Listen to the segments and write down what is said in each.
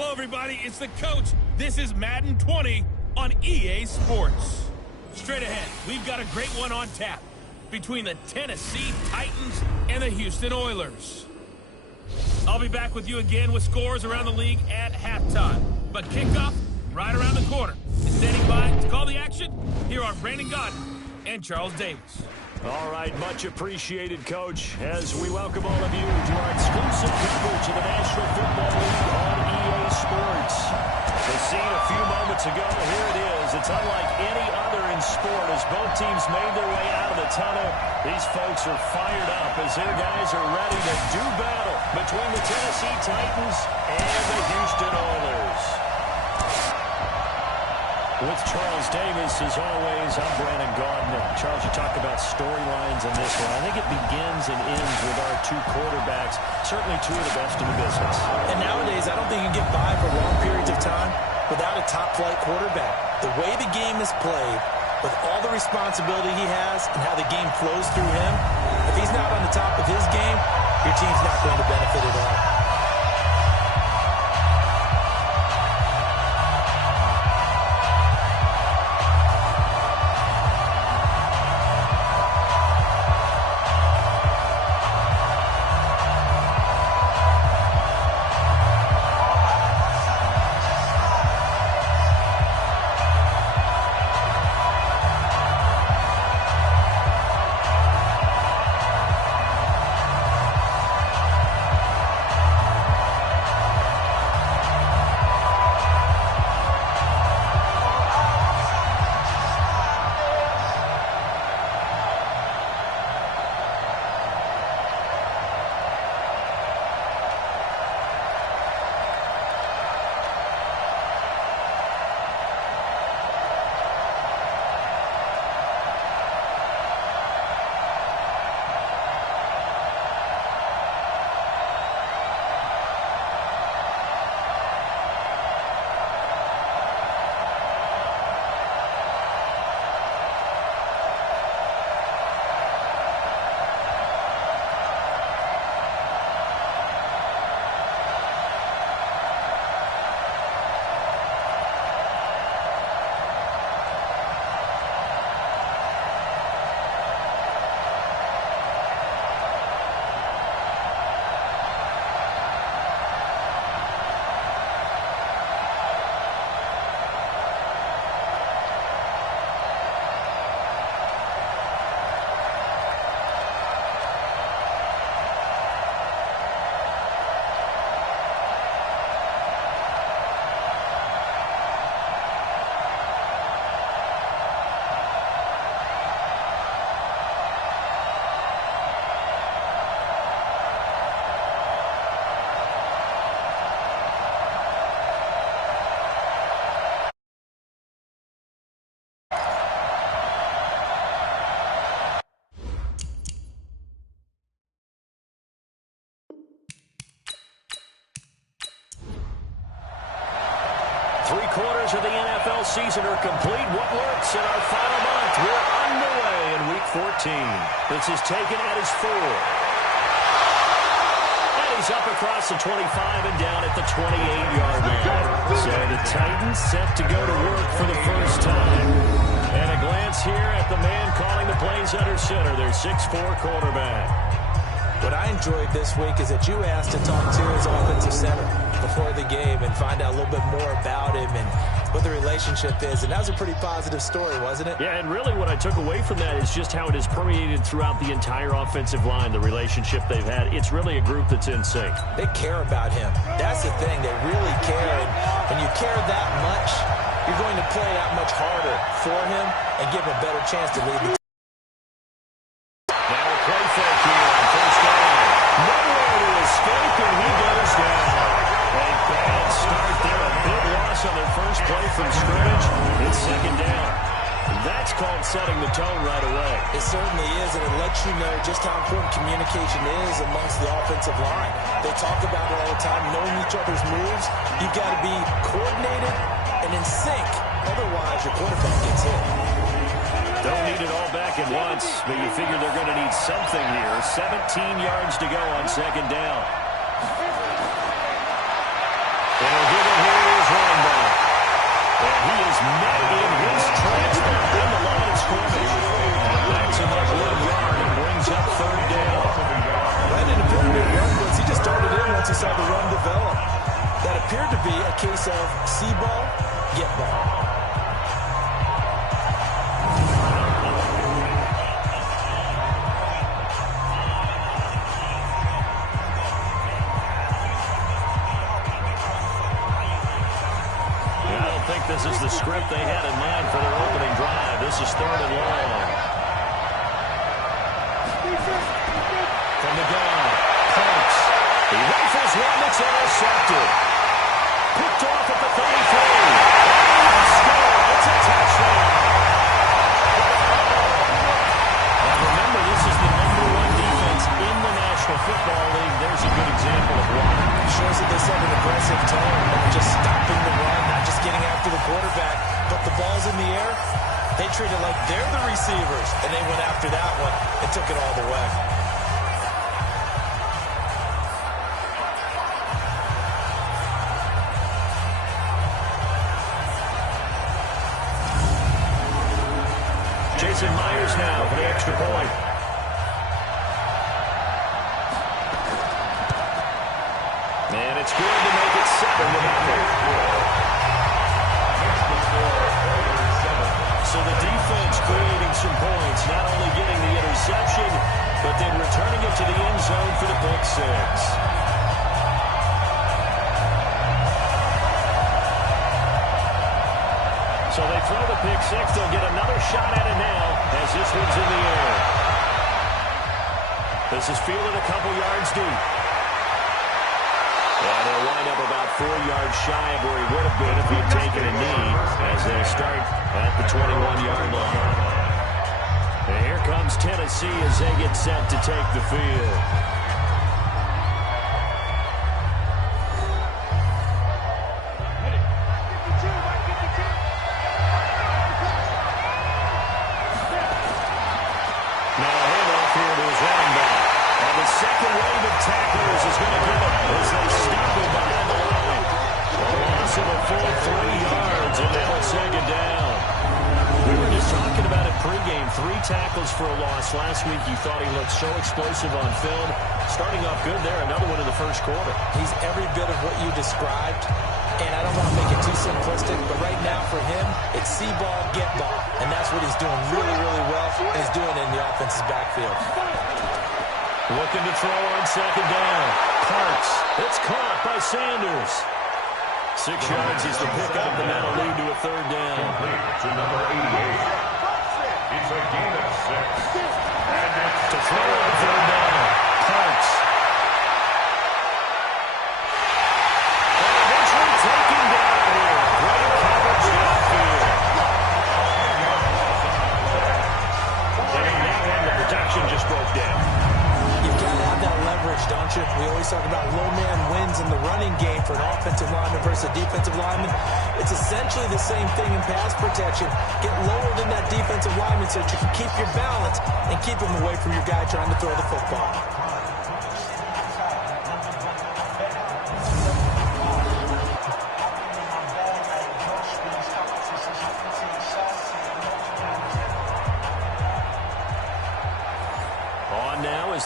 Hello, everybody. It's the coach. This is Madden 20 on EA Sports. Straight ahead, we've got a great one on tap between the Tennessee Titans and the Houston Oilers. I'll be back with you again with scores around the league at halftime. But kickoff right around the corner. And standing by to call the action, here are Brandon Godden and Charles Davis. All right, much appreciated, Coach, as we welcome all of you to our exclusive coverage of the National Football League on EA Sports. The scene a few moments ago, here it is. It's unlike any other in sport as both teams made their way out of the tunnel. These folks are fired up as their guys are ready to do battle between the Tennessee Titans and the Houston Oilers. With Charles Davis, as always, I'm Brandon Godden. Charles, you talk about storylines in this one. I think it begins and ends with our two quarterbacks, certainly two of the best in the business. And nowadays, I don't think you can get by for long periods of time without a top-flight quarterback. The way the game is played, with all the responsibility he has and how the game flows through him, if he's not on the top of his game, your team's not going to benefit at all. Three-quarters of the NFL season are complete. What works in our final month? We're underway in Week 14. This is taken at his 4. And he's up across the 25 and down at the 28-yard line. So the Titans set to go to work for the first time. And a glance here at the man calling the plays under center, their 6'4 quarterback. What I enjoyed this week is that you asked to talk to his offensive center before the game and find out a little bit more about him and what the relationship is. And that was a pretty positive story, wasn't it? Yeah, and really what I took away from that is just how it has permeated throughout the entire offensive line, the relationship they've had. It's really a group that's in sync. They care about him. That's the thing. They really care. And when you care that much, you're going to play that much harder for him and give him a better chance to lead the team. Now a play fake here on first down. Nowhere to escape, and he goes down. A bad start there. A big loss on their first play from scrimmage. It's second down. That's called setting the tone right away. It certainly is, and it lets you know just how important communication is amongst the offensive line. They talk about it all the time, knowing each other's moves. You've got to be coordinated and in sync. Otherwise, your quarterback gets hit. Don't need it all back at once, but you figure they're going to need something here. 17 yards to go on second down. It'll give him He is met in his transfer in the line of scrimmage. And backs him up 1 yard and brings up third down. That didn't appear to be a run blitz. He just started in once he saw the run develop. That appeared to be a case of see ball, get ball. This is the script they had in mind for their opening drive. This is third and long. From the gun, Parks. He rifles one that's intercepted. Picked off at the 33. Score. It's a touchdown. And remember, this is the #1 defense in the National Football League. There's a good example of why. Shows that they set an aggressive tone, not just stopping the run, not just getting after the quarterback, but the ball's in the air. They treat it like they're the receivers, and they went after that one and took it all the way. Jason Myers now for the extra point. And it's good to make it 7-0. So the defense creating some points, not only getting the interception, but then returning it to the end zone for the pick six. So they throw the pick six. They'll get another shot at it now as this one's in the air. This is fielded a couple yards deep. And they'll wind up about 4 yards shy of where he would have been if he had taken a knee as they start at the 21-yard line. And here comes Tennessee as they get set to take the field. Now a handoff here to his running back. And the second wave of tacklers is going to get him as they stop him behind the line. A loss of a full 3 yards, and now it's second down. We were just talking about it pregame. 3 tackles for a loss. Last week you thought he looked so explosive on film. Starting off good there, another one in the first quarter. He's every bit of what you described, and I don't want to make it too simplistic, but right now for him, it's see ball, get ball. And that's what he's doing really, really well, and he's doing it in the offense's backfield. Looking to throw on second down. Parks. It's caught by Sanders. 6 yards is the pickup, and that'll lead to a third down. To number 88. It's a gain of 6. To throw on third down. Parks. And eventually taken down here. Great coverage downfield. And on that one, the protection just broke down. You've got to have that leverage, don't you? We always talk about low man wins in the running game for an offensive lineman versus a defensive lineman. It's essentially the same thing in pass protection. Get lower than that defensive lineman so that you can keep your balance and keep him away from your guy trying to throw the football.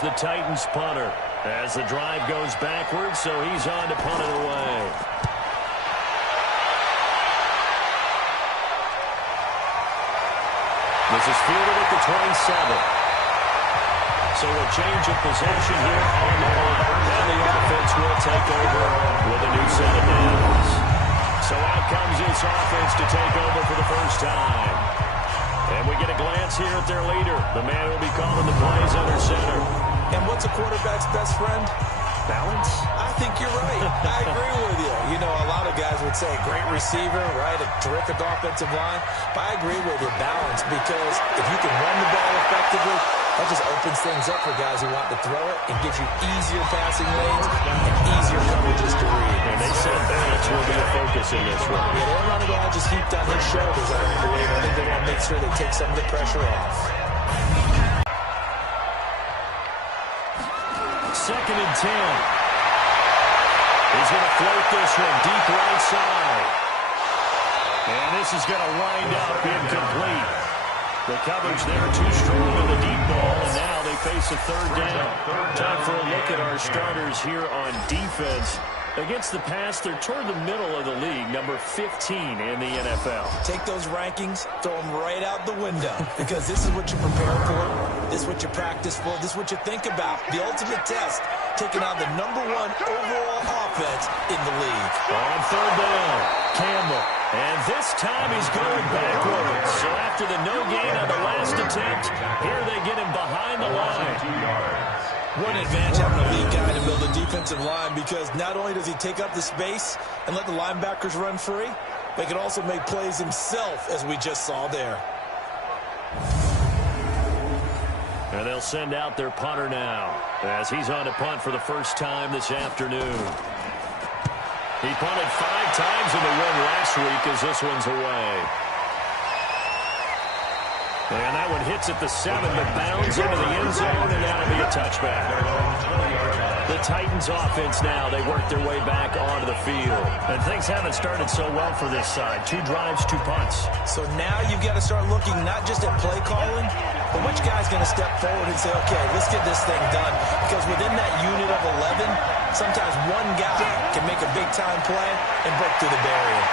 The Titans punter as the drive goes backwards, so he's on to punt it away. This is fielded at the 27. So a change of possession here on the punt, and the offense will take over with a new set of downs. So out comes this offense to take over for the first time. And we get a glance here at their leader, the man who will be calling the plays under center. And what's a quarterback's best friend? Balance? I think you're right. I agree with you. You know, a lot of guys would say great receiver, right? A terrific offensive line. But I agree with you, balance, because if you can run the ball effectively, that just opens things up for guys who want to throw it and gives you easier passing lanes and easier coverages to read. And they said balance will be a focus in this one. Yeah, they don't want it all just heaped on his shoulders, I don't believe. I think they want to make sure they take some of the pressure off. Second and 10. He's going to float this one deep right side. And this is going to wind up incomplete. The coverage there too strong on the deep ball, and now they face a third down. Time for a look at our starters here on defense. Against the pass, they're toward the middle of the league, number 15 in the NFL. Take those rankings, throw them right out the window, because this is what you prepare for, this is what you practice for, this is what you think about. The ultimate test, taking on the #1 overall offense in the league. On third down, Campbell. And this time he's going backwards. So after the no gain on the last attempt, here they get him behind the line. What an advantage having a lead guy to build a defensive line, because not only does he take up the space and let the linebackers run free, but he can also make plays himself, as we just saw there. And they'll send out their punter now, as he's on to punt for the first time this afternoon. He punted 5 times in the win last week, as this one's away. And that one hits at the 7, but bounds into the end zone, and that'll be a touchback. The Titans offense now, they work their way back onto the field. And things haven't started so well for this side. 2 drives, 2 punts. So now you've got to start looking not just at play calling, but which guy's going to step forward and say, okay, let's get this thing done. Because within that unit of 11, sometimes one guy can make a big-time play and break through the barrier.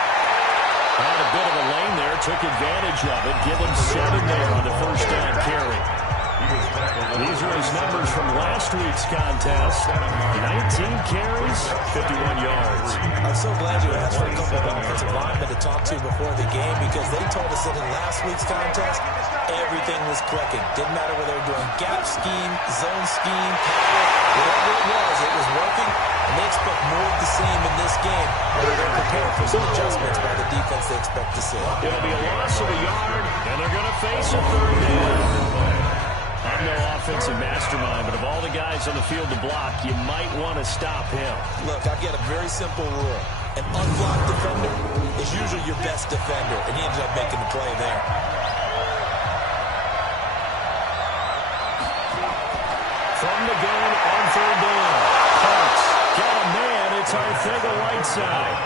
Had a bit of a lane there, took advantage of it. Give him 7 there on the first down carry. These are his numbers from last week's contest. 19 carries, 51 yards. I'm so glad you asked for a couple of offensive linemen to talk to before the game, because they told us that in last week's contest, everything was clicking. Didn't matter whether they were doing gap scheme, zone scheme, power, whatever it was working. And they expect more of the same in this game, where they're prepared for some adjustments by the defense they expect to see. It'll be a loss of a yard, and they're going to face a third down. I'm no offensive mastermind, but of all the guys on the field to block, you might want to stop him. Look, I've got a very simple rule. An unblocked defender is usually your best defender, and he ended up making the play there. From the gun on third down. Parks got a man. It's Arcega-Whiteside.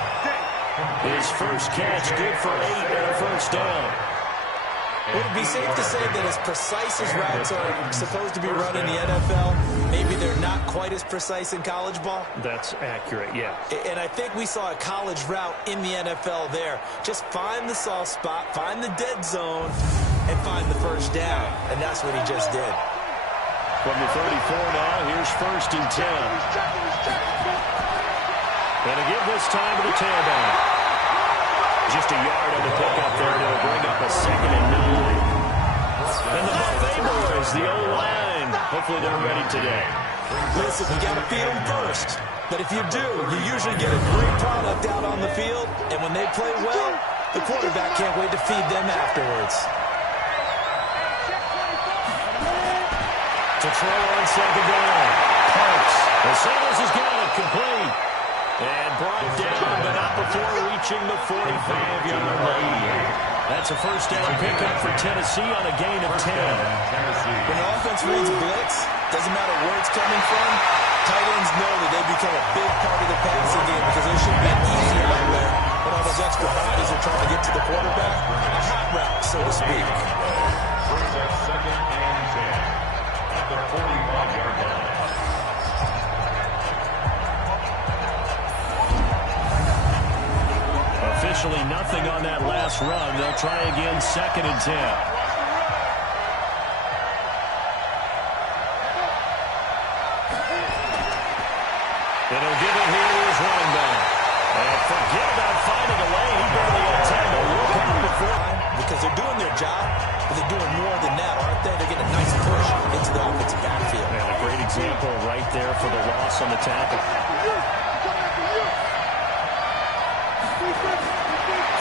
His first catch, good for 8 and a first down. Would it be safe to say that as precise as routes are supposed to be run in the NFL, maybe they're not quite as precise in college ball? That's accurate, yeah. And I think we saw a college route in the NFL there. Just find the soft spot, find the dead zone, and find the first down. And that's what he just did. From the 34 now, here's 1st and 10. And again this time to the tailback. Just a yard on the pickup there to bring up a 2nd and 9. And the Buffet boys, the O-line, hopefully they're ready today. Listen, you got to feed them first. But if you do, you usually get a great product out on the field. And when they play well, the quarterback can't wait to feed them afterwards. To throw on 2nd down. Parks. And Sanders has got it complete. And brought down, but not before reaching the 45-yard line. That's a first down pickup for Tennessee on a gain of 10. When the offense reads blitz, doesn't matter where it's coming from, tight ends know that they become a big part of the passing game, because there should be an easy run there when all those extra bodies are trying to get to the quarterback. A hot route, so to speak. Brings up 2nd and 10 at the 45-yard line. Officially nothing on that last run. They'll try again, 2nd and 10. It'll give it here to his running back. And forget about finding a lane. He barely had time to look out before. Because they're doing their job, but they're doing more than that, aren't they? They're getting a nice push into the offensive backfield. And a great example right there for the loss on the tackle.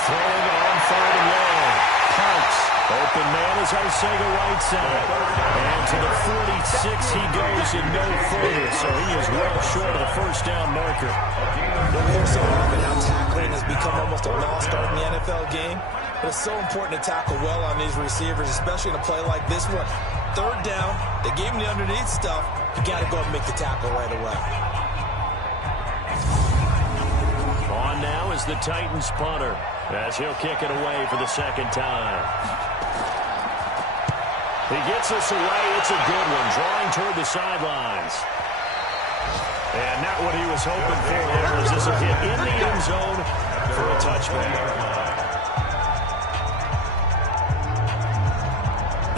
Throwing on 3rd and long. Parks. Open man is Arcega-Whiteside. And to the 46 he goes and no further. So he is well short of the first down marker. We'll hear so often how tackling has become almost a lost art in the NFL game. But it's so important to tackle well on these receivers, especially in a play like this one. 3rd down, they gave him the underneath stuff. You got to go and make the tackle right away. On now is the Titans punter, as he'll kick it away for the second time. He gets us away. It's a good one, drawing toward the sidelines. And not what he was hoping for there, as this will hit in the end zone for a touchback.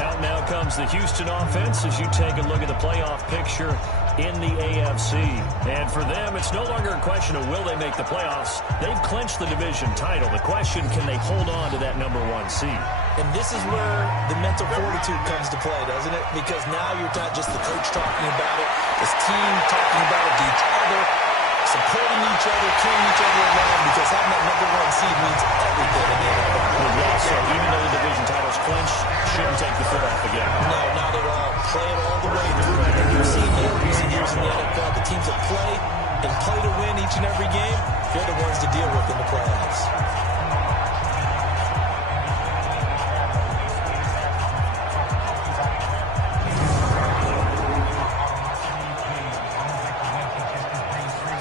Out now comes the Houston offense as you take a look at the playoff picture in the AFC. And for them, it's no longer a question of will they make the playoffs. They've clinched the division title. The question, can they hold on to that #1 seed? And this is where the mental fortitude comes to play, doesn't it? Because now you're not just the coach talking about it, this team talking about it to each other, supporting each other, cheering each other around, because having that #1 seed means everything in the NFL. Yeah, so even though the division title's clinched, shouldn't take the foot off again. No, not at all. Play it all the way through. And you've seen that in recent years in the NFL. The teams that play and play to win each and every game, they're the ones to deal with in the playoffs.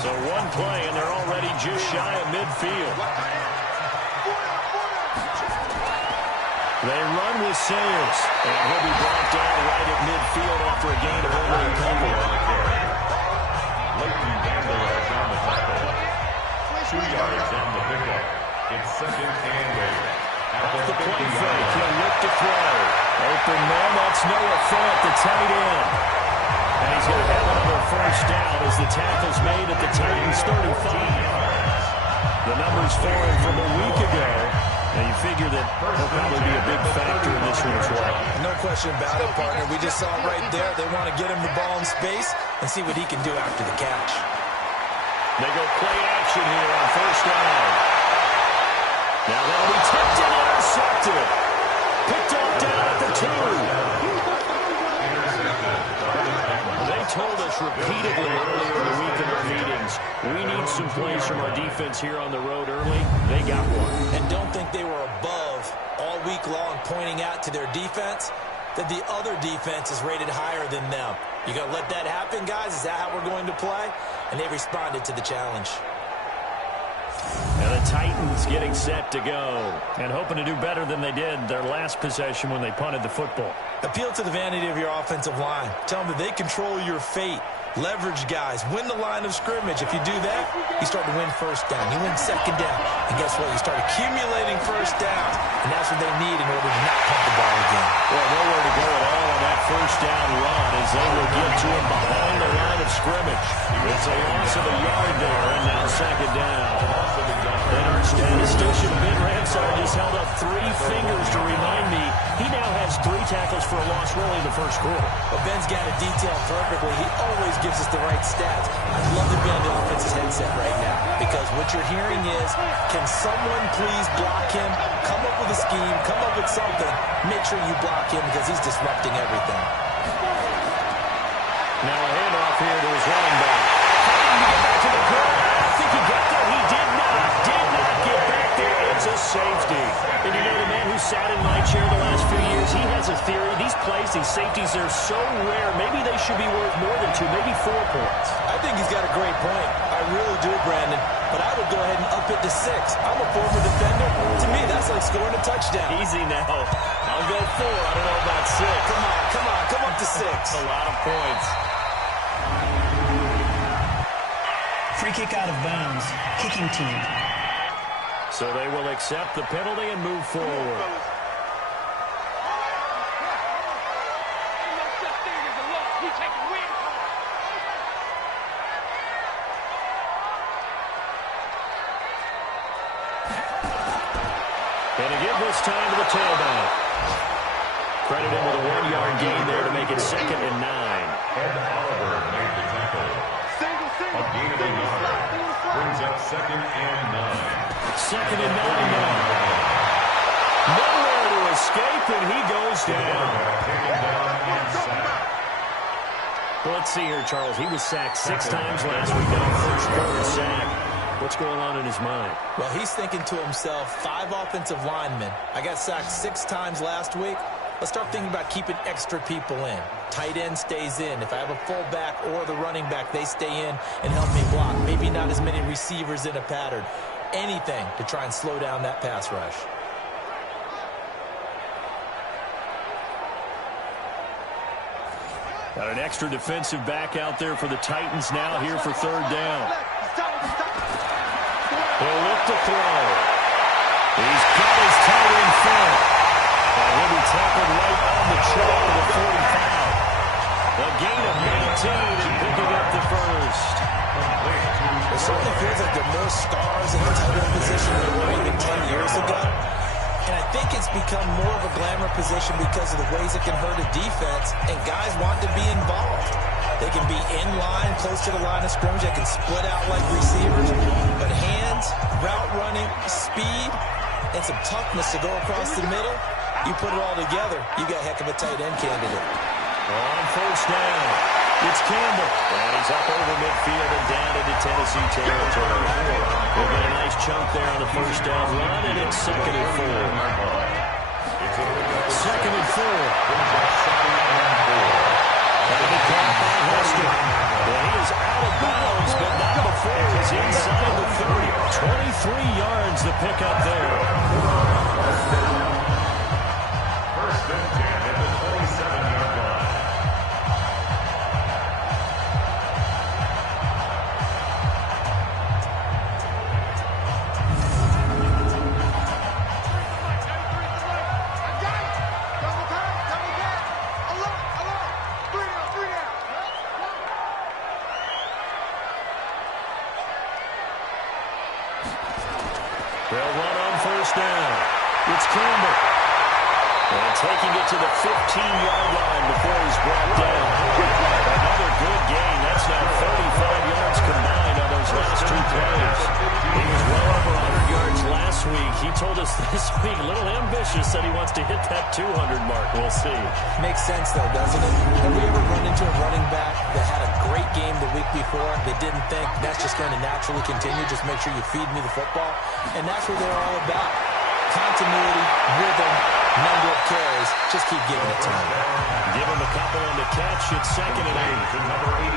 So one play, and they're already just shy of midfield. They run with Sayers, and he'll be brought down right at midfield after a gain of only a couple. Leighton Vander Esch on the tackle. 2 yards on the pickup. It's 2nd and 8. Off the play fake, he'll look to throw. Open man, that's Noah Fant, the tight end. And he's going to have another first down as the tackle's made at the Titans' 35. The numbers for him from a week ago. And you figure that he'll probably be a big factor in this one as well. No question about it, partner. We just saw it right there. They want to get him the ball in space and see what he can do after the catch. They go play action here on first down. Now that'll be tipped and intercepted. Picked off down at the 2. They told us repeatedly earlier in the week in our meetings, we need some plays from our defense here on the road early. They got one. And don't think they were above all week long pointing out to their defense that the other defense is rated higher than them. You going to let that happen, guys? Is that how we're going to play? And they responded to the challenge. And the Titans getting set to go and hoping to do better than they did their last possession when they punted the football. Appeal to the vanity of your offensive line. Tell them that they control your fate. Leverage guys. Win the line of scrimmage. If you do that, you start to win first down. You win second down. And guess what? You start accumulating first downs. And that's what they need in order to not punt the ball again. Well, nowhere to go at all on that first down run as they will get to him behind the line of scrimmage. It's a loss of a yard there, and now second down. And our statistician, Ben Ransard, just held up 3 fingers to remind me he now has 3 tackles for a loss really in the first quarter. Well, Ben's got it detailed perfectly. He always gives us the right stats. I'd love to be on the offense's headset right now because what you're hearing is, can someone please block him? Come up with a scheme. Come up with something. Make sure you block him because he's disrupting everything. Now a handoff here to his running back. Fighting to get back to the corner. I think he got there. He did not get back there. It's a safety. And you know, the man who sat in my chair the last few years, he has a theory. These plays, these safeties, they're so rare. Maybe they should be worth more than 2, maybe 4 points. I think he's got a great point. I really do, Brandon. But I would go ahead and up it to 6. I'm a former defender. To me, that's like scoring a touchdown. Easy now. I'll go 4. I don't know about 6. Come up to 6. That's a lot of points. Free kick out of bounds. Kicking team. So they will accept the penalty and move forward. And again this time to the tailback. Credit him with a 1-yard gain there to make it 2nd and 9. Ed Oliver made the tackle. A gain of a yard. Brings up 2nd and 9. 2nd and 9 now. Nowhere to escape, and he goes down. Taken down and sacked. Well, let's see here, Charles. He was sacked 6 times last week. Now first quarter sack. What's going on in his mind? Well, he's thinking to himself, 5 offensive linemen. I got sacked 6 times last week. let's start thinking about keeping extra people in. Tight end stays in. If I have a fullback or the running back, they stay in and help me block. Maybe not as many receivers in a pattern. Anything to try and slow down that pass rush. Got an extra defensive back out there for the Titans now here for third down. He'll look to throw. He's got his tight end front. And he'll be tackled right on the chalk of the 45. A gain of 19 and picking up the first. It certainly feels like there are more stars in the tight end position than there were even 10 years ago. And I think it's become more of a glamour position because of the ways it can hurt a defense, and guys want to be involved. They can be in line, close to the line of scrimmage. They can split out like receivers. But hands, route running, speed, and some toughness to go across the middle, you put it all together, you got a heck of a tight end candidate. On first down, it's Campbell. And he's up over midfield and down into Tennessee territory. We'll get a nice chunk there on the first down run, and it's 2nd and 4. 2nd and 4. And the call by Hester. Well, he is out of bounds, but not before he's inside the 30. 23 yards the pickup there. First and 10 at the 27-yard line. They'll run on first down. It's Campbell. And taking it to the 15-yard line before he's brought down. Another good gain. That's now 35 yards combined on those last two plays. He was well over 100 yards last week. He told us this week, a little ambitious, said he wants to hit that 200 mark. We'll see. Makes sense, though, doesn't it? Have we ever run into a running back that had a great game the week before that didn't think that's just going to naturally continue? Just make sure you feed me the football. And that's what they're all about. Continuity, rhythm, number of carries. Just keep giving it to him. Give him a couple on the catch. It's 2nd and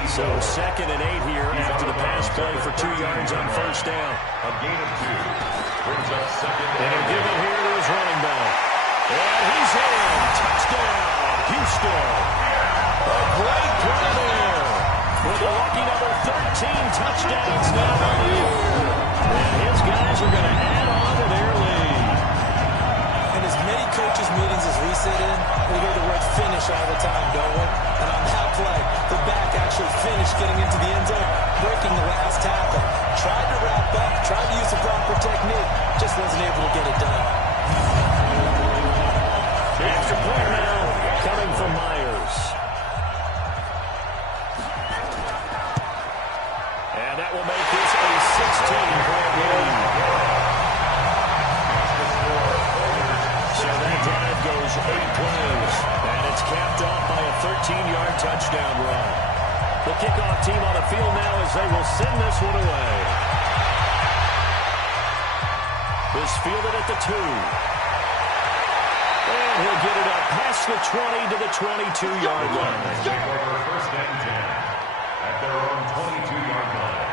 8. So 2nd and 8 here after the pass play for 2 yards on first down. A gain of 2. Brings up 2nd And he'll give it here to his running back. And he's in. Touchdown, Houston. A great play there. With a lucky number 13 touchdowns now on the year. And his guys are going to add on to their lead. In as many coaches' meetings as we sit in, we hear the word finish all the time, don't we? And on that play, the back actually finished getting into the end zone, breaking the last tackle. Tried to wrap up, tried to use the proper technique, just wasn't able to get it done. Extra point now coming from Myers. And that will make this a 16-point lead. So that drive goes 8 plays. And it's capped off by a 13-yard touchdown run. The kickoff team on the field now as they will send this one away. Is fielded at the 2. And he'll get it up past the 20 to the 22-yard line. Take over 1st and 10 at their own 22-yard line.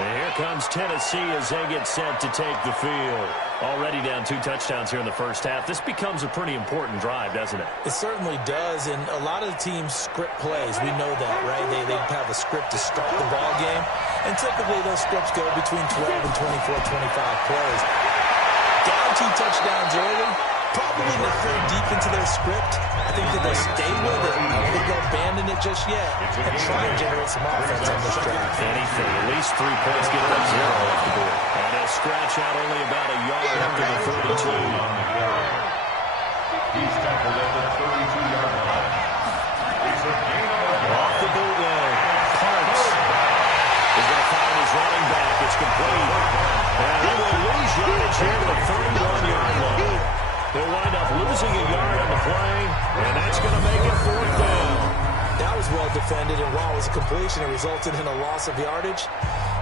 And here comes Tennessee as they get set to take the field. Already down 2 touchdowns here in the first half. This becomes a pretty important drive, doesn't it? It certainly does, and a lot of the teams script plays. We know that, right? They have a script to start the ball game, and typically those scripts go between 12 and 24, 25 plays. Down 2 touchdowns early, probably not very deep into their script. I think that they'll stay with it. I don't think they'll abandon it just yet and try and generate some offense on this drive. Anything. At least 3 points get them 0 off the board. And he'll scratch out only about a yard after the 32. He's tackled at the 32-yard line. It's a gain off the bootleg. Parks is going to find his running back. It's complete. And he will lose yardage here to the 31-yard line. They'll wind up losing a yard on the play, and that's going to make it 4th down. That was well defended, and while it was a completion, it resulted in a loss of yardage.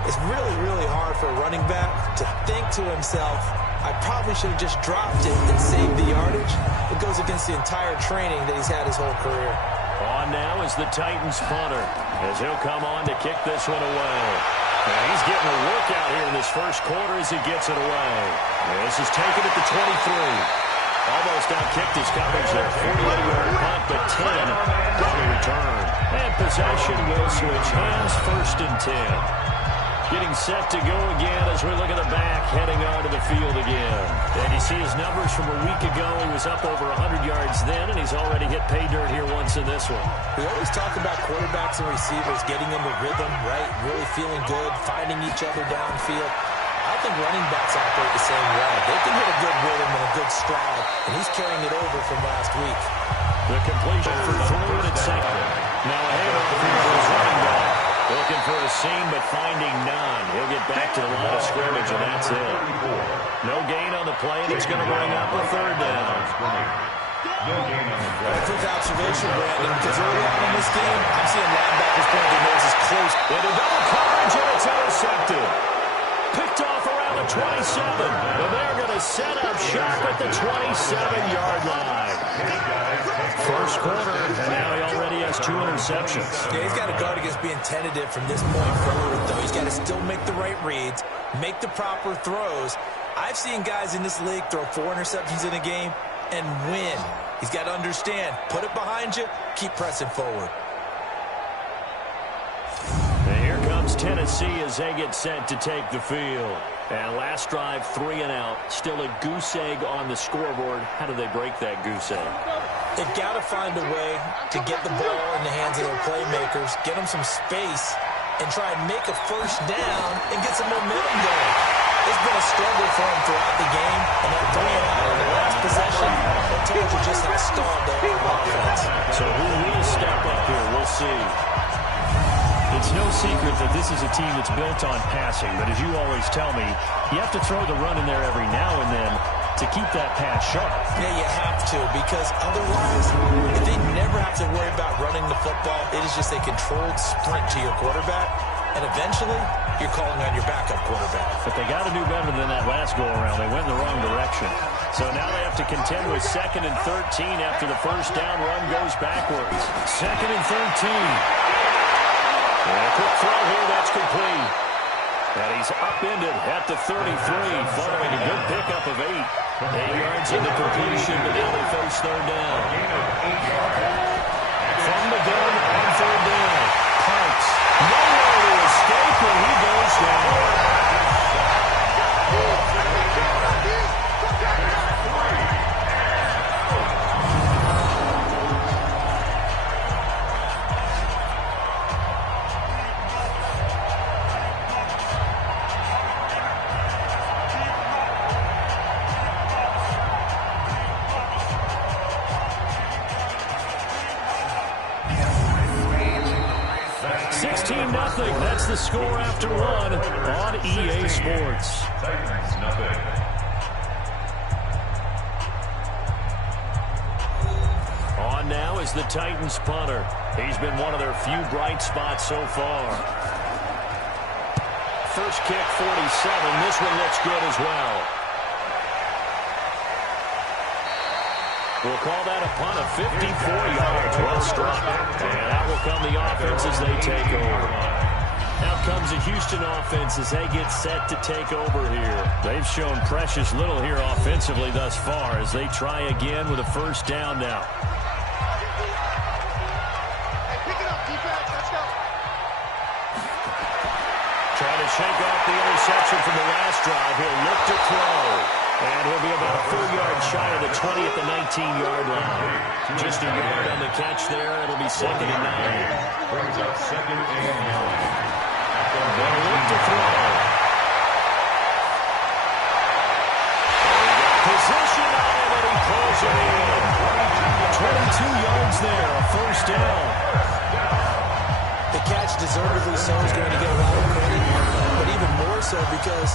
It's really, really hard for a running back to think to himself, I probably should have just dropped it and saved the yardage. It goes against the entire training that he's had his whole career. On now is the Titans punter, as he'll come on to kick this one away. And he's getting a workout here in this first quarter as he gets it away. This is taken at the 23. Almost out-kicked his coverage there. 48-yard punt, but 10 on the return. And possession will switch hands, 1st and 10. Getting set to go again as we look at the back, heading onto the field again. And you see his numbers from a week ago. He was up over 100 yards then, and he's already hit pay dirt here once in this one. We always talk about quarterbacks and receivers getting into rhythm, right? Really feeling good, finding each other downfield. I think running backs operate the same way. They can hit a good rhythm and a good stride, and he's carrying it over from last week. The completion for 3rd and 2nd. Now a handoff here for his running back. Looking for a seam, but finding none. He'll get back to the line of scrimmage, and that's it. No gain on the play, and it's going to bring up a 3rd down. A quick observation, Brandon, because early on in this game, I'm seeing linebackers point their noses close. Into double coverage, and it's intercepted. Picked off around the 27, and they're going to set up shop at the 27-yard line. First quarter, and now he already has 2 interceptions. Yeah, he's got to guard against being tentative from this point forward, though. He's got to still make the right reads, make the proper throws. I've seen guys in this league throw 4 interceptions in a game and win. He's got to understand, put it behind you, keep pressing forward. And here comes Tennessee as they get set to take the field. And last drive, 3 and out. Still a goose egg on the scoreboard. How do they break that goose egg? They've got to find a way to get the ball in the hands of their playmakers, get them some space, and try and make a first down and get some momentum going. It's been a struggle for them throughout the game, and that 3 and out in the last possession, that tells you just how stalled they are on offense. So who will step up here? We'll see. It's no secret that this is a team that's built on passing, but as you always tell me, you have to throw the run in there every now and then to keep that pass sharp. Yeah, you have to, because otherwise, if they never have to worry about running the football, it is just a controlled sprint to your quarterback, and eventually, you're calling on your backup quarterback. But they got to do better than that last go-around. They went in the wrong direction. So now they have to contend with 2nd and 13 after the first down run goes backwards. 2nd and 13. And a quick throw here, that's complete. And he's upended at the 33, following a good pickup of 8. 8 yards in the completion, but now they face 3rd down. From the gun on 3rd down. Parks. Nowhere to escape, and he goes down. That's the score after 1 on EA Sports. On now is the Titans punter. He's been one of their few bright spots so far. First kick, 47. This one looks good as well. We'll call that a punt of 54 yards. Well struck. And that will come the offense as they take over. Out comes the Houston offense as they get set to take over here. They've shown precious little here offensively thus far as they try again with a first down now. Trying to shake off the interception from the last drive. He'll look to throw. And he'll be about a full yard shy of the 20 at the 19-yard line. Just a yard on the catch there. It'll be 2nd and 9. Brings up 2nd and 9. They'll look to throw. Position on him, and he pulls it in. 22 yards there, a first down. The catch, deservedly so, is going to get a lot of credit, but even more so because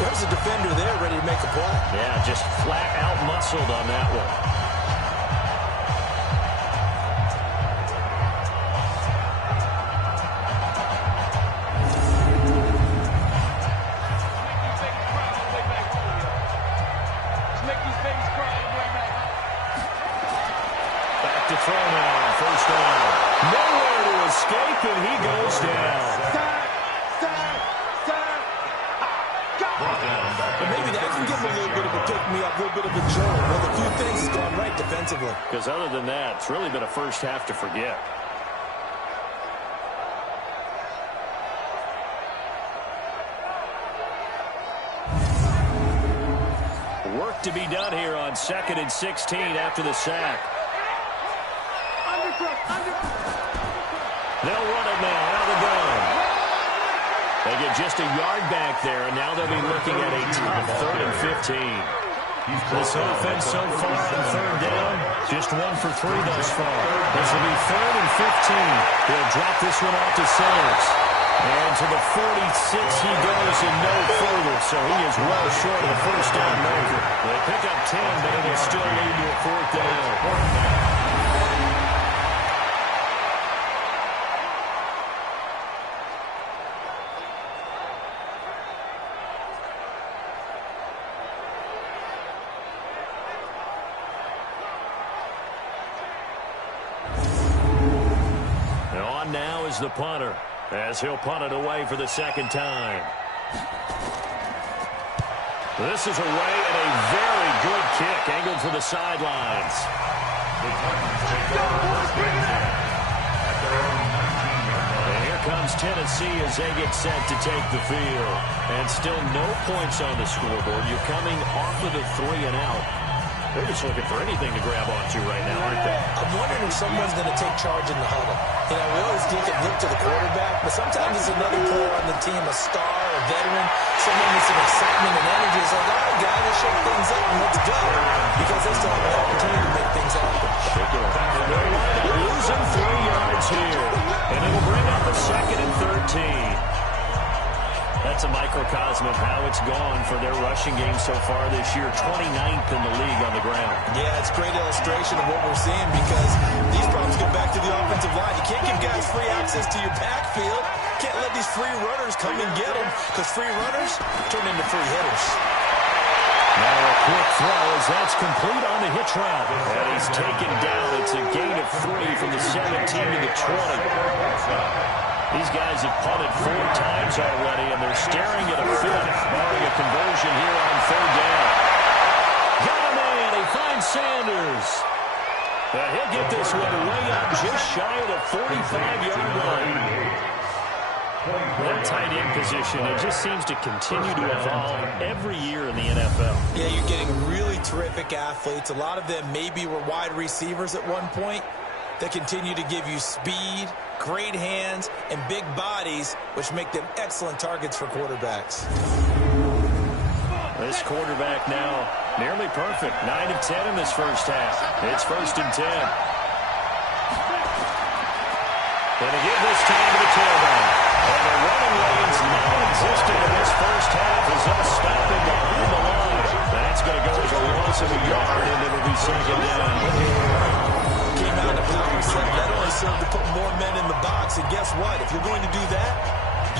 there's a defender there ready to make a play. Yeah, just flat out muscled on that one. offensively. Because other than that, it's really been a first half to forget. Work to be done here on 2nd and 16 after the sack. They'll run it now out of the gun. They get just a yard back there, and now they'll be looking at a tough 3rd and 15. This offense so far on 3rd down, just 1 for 3 thus far. This will be 3rd and 15. He'll drop this one off to Sellers. And to the 46 he goes and no further, so he is well short of the first down marker. They pick up 10, but it will still lead to a 4th down. The punter, as he'll punt it away for the 2nd time. This is away and a very good kick angled for the sidelines. And here comes Tennessee as they get set to take the field. And still no points on the scoreboard. You're coming off of the 3 and out. They're just looking for anything to grab onto right now, aren't they? I'm wondering if someone's going to take charge in the huddle. You know, we always look to the quarterback, but sometimes it's another player on the team, a star, a veteran, someone with some excitement and energy. It's like, all right, guys, let's shake things up and let's go. Because they still have an opportunity to make things happen. Shake it up. They're losing 3 yards here. And it will bring up a 2nd and 13. That's a microcosm of how it's gone for their rushing game so far this year. 29th in the league on the ground. Yeah, it's a great illustration of what we're seeing because these problems go back to the offensive line. You can't give guys free access to your backfield. Can't let these free runners come and get them because free runners turn into free hitters. Now a quick throw as that's complete on the hitch route. And he's taken down. It's a gain of 3 from the 17 to the 20. These guys have punted 4 times already, and they're staring at a 5th, barring a conversion here on 3rd down. Got a man. He finds Sanders. And he'll get this one way up just shy of the 45-yard line. That tight end position, it just seems to continue to evolve every year in the NFL. Yeah, you're getting really terrific athletes. A lot of them maybe were wide receivers at one point. They continue to give you speed, great hands, and big bodies, which make them excellent targets for quarterbacks. This quarterback now nearly perfect. 9 of 10 in this first half. It's 1st and 10. Gonna give this time to the tailback. And the running lanes non-existent in this first half as they'll stop him behind the line. That's going to go as a loss of a yard, and it'll be 2nd down. Came out in a power set. That only served to put more men in the box. And guess what? If you're going to do that,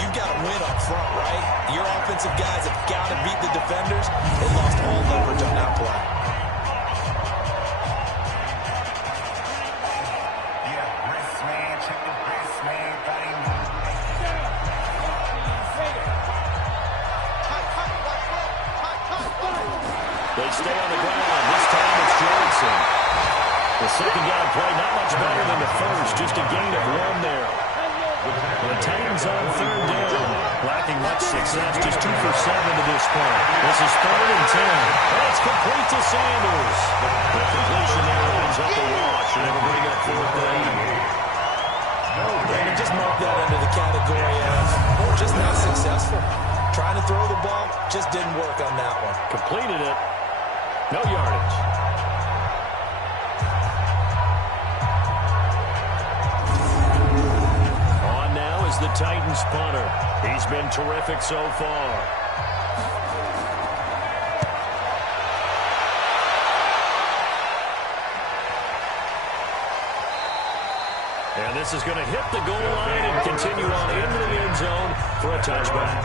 you've got to win up front, right? Your offensive guys have got to beat the defenders. They lost all leverage on that play. They stay on the ground. This time it's Johnson. The second down play, not much better than the first. Just a gain of 1 there. The Titans on 3rd down. Lacking much success. Just 2 for 7 to this point. This is 3rd and 10. And it's complete to Sanders. The completion there lines up the wash, and it'll bring up 4th down. And just mark that under the category of just not successful. Trying to throw the ball, just didn't work on that one. Completed it. No yardage. On now is the Titans punter. He's been terrific so far. And this is going to hit the goal line and continue on into the end zone. for a touchback.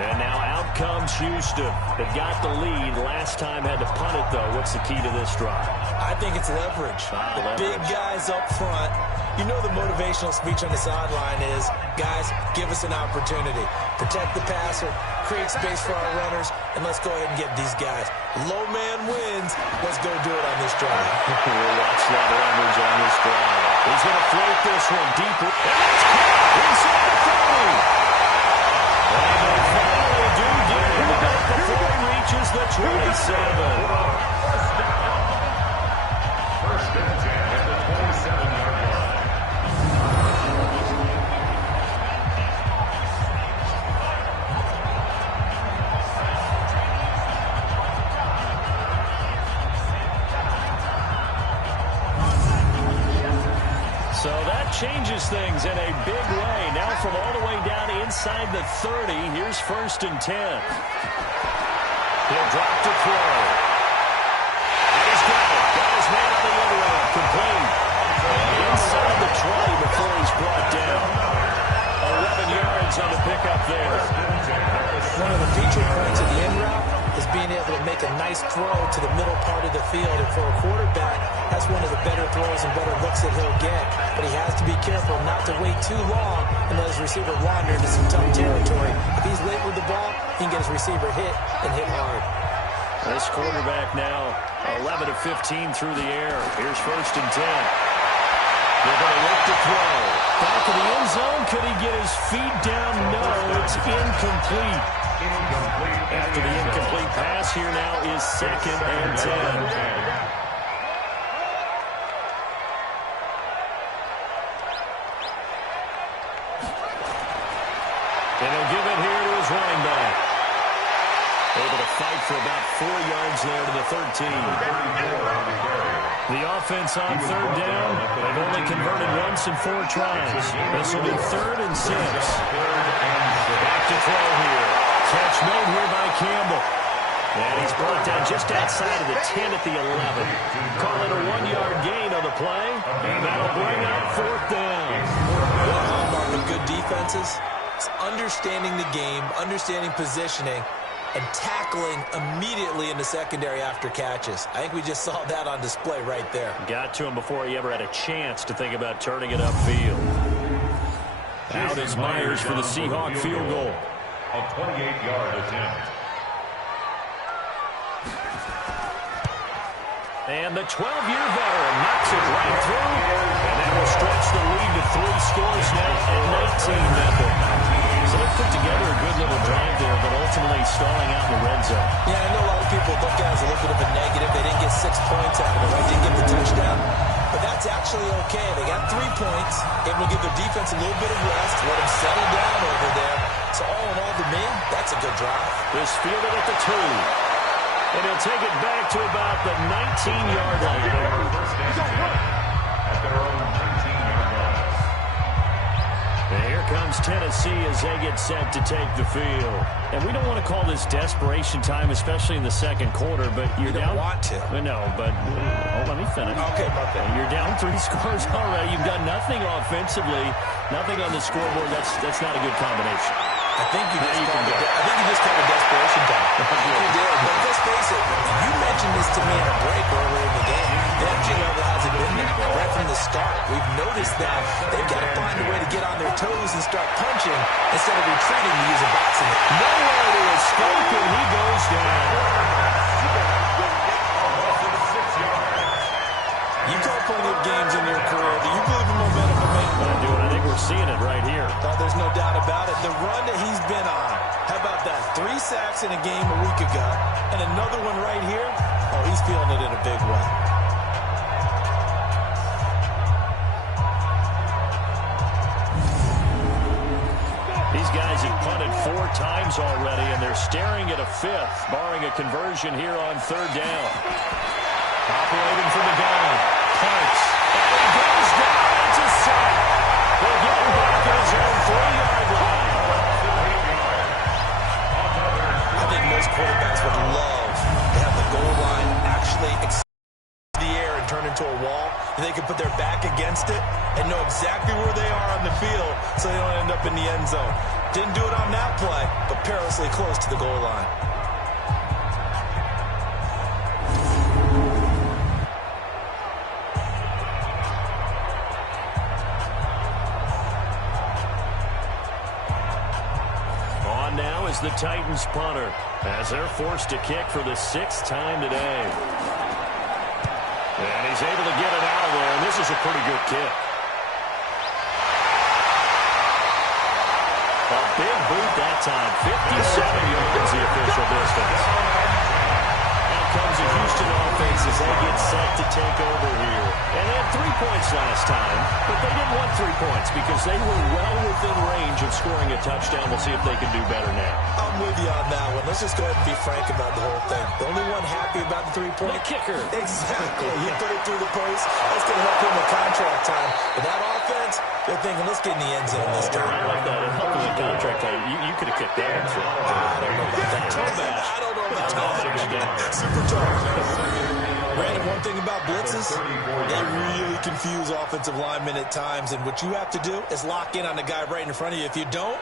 And now out comes Houston. They got the lead. Last time had to punt it, though. What's the key to this drive? I think it's leverage. The big guys up front. You know the motivational speech on the sideline is, guys, give us an opportunity. Protect the passer, create space for our runners, and let's go ahead and get these guys. Low man wins. Let's go do it on this drive. We'll watch that leverage on this drive. He's going to float this one deeper. And that's caught inside the 30. And they finally do get him out before he reaches the 27. First and 10 at the 27-yard line. So that changes things in a big way. Now from all the way down inside the 30, here's 1st and 10. He'll drop to throw. And he's got it. Got his man on the end route. Complete. Inside the 20 before he's brought down. 11 yards on the pickup there. One of the feature points of the end route is being able to make a nice throw to the middle part of the field. And for a quarterback, that's one of the better throws and better looks that he'll get. But he has to be careful not to wait too long and let his receiver wander into some tough territory. If he's late with the ball, he can get his receiver hit and hit hard. This quarterback now 11 of 15 through the air. Here's 1st and 10. They're going to look to throw. Back of the end zone. Could he get his feet down? No, it's incomplete. After the incomplete pass, here now is 2nd and 10. And he'll give it here to his running back. Able to fight for about 4 yards there to the 13. The offense on 3rd down. They've only converted once in 4 tries. This will be 3rd and 6. Back to throw here. Catch made here by Campbell. And he's brought down just outside of the 10 at the 11. Call it a 1-yard gain on the play. And that'll bring up 4th down. One hallmark of good defenses is understanding the game, understanding positioning, and tackling immediately in the secondary after catches. I think we just saw that on display right there. Got to him before he ever had a chance to think about turning it upfield. Out is Myers for the Seahawk field goal. A 28-yard attempt. And the 12-year veteran knocks it right through. And that will stretch the lead to 3 scores now at 19-0. So they put together a good little drive there, but ultimately stalling out in the red zone. Yeah, I know a lot of people look at it as a little bit of a negative. They didn't get 6 points out of it, right? Didn't get the touchdown. But that's actually okay. They got 3 points. It will give their defense a little bit of rest, let them settle down over there. So all in all, to me, that's a good drive. This fielded at the 2. And he'll take it back to about the 19-yard line. At their own 19-yard line. And here comes Tennessee as they get set to take the field. And we don't want to call this desperation time, especially in the 2nd quarter, but you're down. You don't want to. No, but let me finish. Okay, my bad. You're down 3 scores already. You've done nothing offensively, nothing on the scoreboard. That's not a good combination. I think you just called it desperation time. You did, but let's face it. You mentioned this to me in a break earlier in the game. The energy level hasn't been there right from the start. We've noticed that they've got to find a way to get on their toes and start punching instead of retreating to use a boxing. Nowhere to escape, and he goes down. You've called plenty of games in your career. Do you believe in momentum, man? I do, and I think we're seeing it right here. There's no doubt about it. The run that he's been on. How about that? 3 sacks in a game a week ago, and another one right here. Oh, he's feeling it in a big way. These guys have punted 4 times already, and they're staring at a 5th, barring a conversion here on 3rd down. Operating from the gun. Punts. And he goes down. It's a sack. They'll get him back at his own 3-yard line. I think most quarterbacks would love to have the goal line actually extend the air and turn into a wall, and they can put their back against it and know exactly where they are on the field so they don't end up in the end zone. Didn't do it on that play, but perilously close to the goal line. On now is the Titans punter as they're forced to kick for the 6th time today. And he's able to get it out of there, and this is a pretty good kick. A big boot that time. 57 yards the official distance. Now comes the Houston offense as they get set to take over here. And they had 3 points last time, but they didn't want 3 points because they were well within range of scoring a touchdown. We'll see if they can do better now. I'm with you on that one. Let's just go ahead and be frank about the whole thing. The only one happy about the 3-point? The kicker. Exactly. He put it through the post. That's going to help him with contract time. But that offense, they're thinking, let's get in the end zone this time. I like that. It helped with contract time. You could have kicked that. So. I don't know about that. I don't know about that. Super tough. Brandon, one thing about blitzes, they really confuse offensive linemen at times, and what you have to do is lock in on the guy right in front of you. If you don't,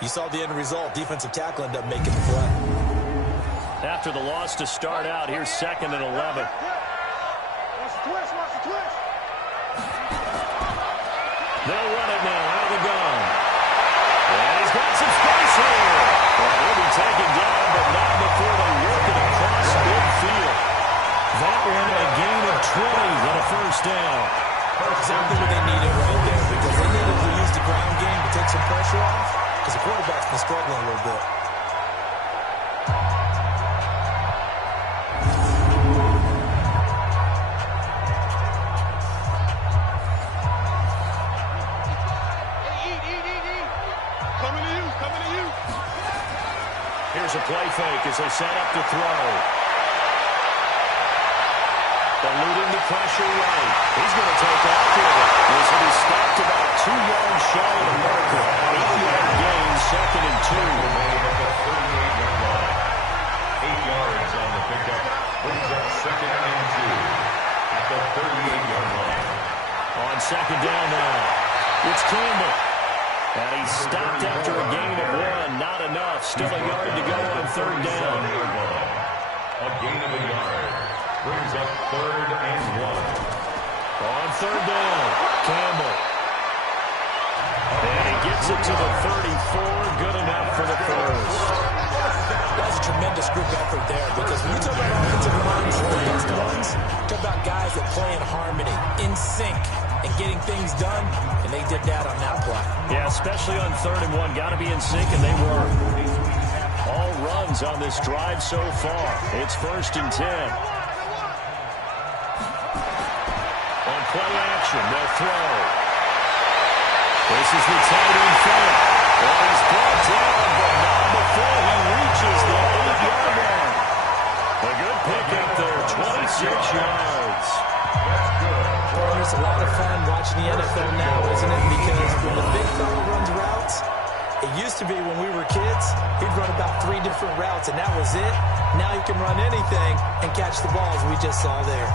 you saw the end result. Defensive tackle ended up making the play. After the loss to start out, here's 2nd and 11. Watch the twist, watch the twist. They'll run it now out of the gun. And he's got some space here. Well, he'll be taken down, but not before they work it across midfield. That one a gain of 20 and a 1st down. Exactly what they needed right there, because they needed to use the ground game to take some pressure off, because the quarterback's been struggling a little bit. Coming to you. Here's a play fake as they set up to throw. Eluding the pressure right. He's going to take off with it. This will be stopped about 2 yards shy of the marker. 8-yard gain, 2nd and 2. Remain at the 38-yard line. 8 yards on the pickup. Brings up 2nd and 2 at the 38-yard line. On 2nd down now, it's Campbell. And he's stopped after a gain of 1. Not enough. Still a yard to go on 3rd down. A gain of a yard. Brings up 3rd and 1. On 3rd down, Campbell. And he gets it to the 34. Good enough for the 1st. That's a tremendous group effort there, because when you talk about offensive lines, the best ones, talk about guys that play in harmony, in sync, and getting things done, and they did that on that play. Yeah, especially on 3rd and 1. Got to be in sync, and they were. All runs on this drive so far. It's 1st and 10. On play action, they'll throw. This is the tight end front. Well, he's brought down, but not before he reaches the 8-yard line. A good pickup there, 26 yards. Well, it's a lot of fun watching the NFL now, isn't it? Because when the big fella runs routes, it used to be when we were kids, he'd run about 3 different routes, and that was it. Now he can run anything and catch the balls we just saw there.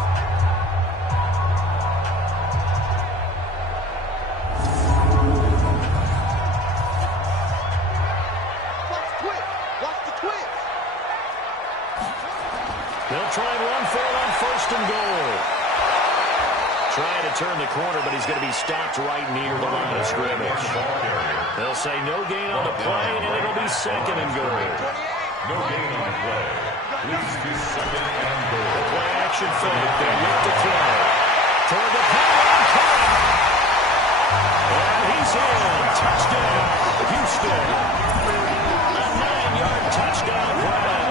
They'll try and run for it on 1st and goal. Trying to turn the corner, but he's going to be stopped right near the line of scrimmage. They'll say no gain on the play, and it'll be 2nd and goal. No gain on the play. Leads to 2nd and goal. The play action fake. They look to throw. Toward the pylon cut. And he's in. Touchdown, Houston. A 9-yard touchdown run.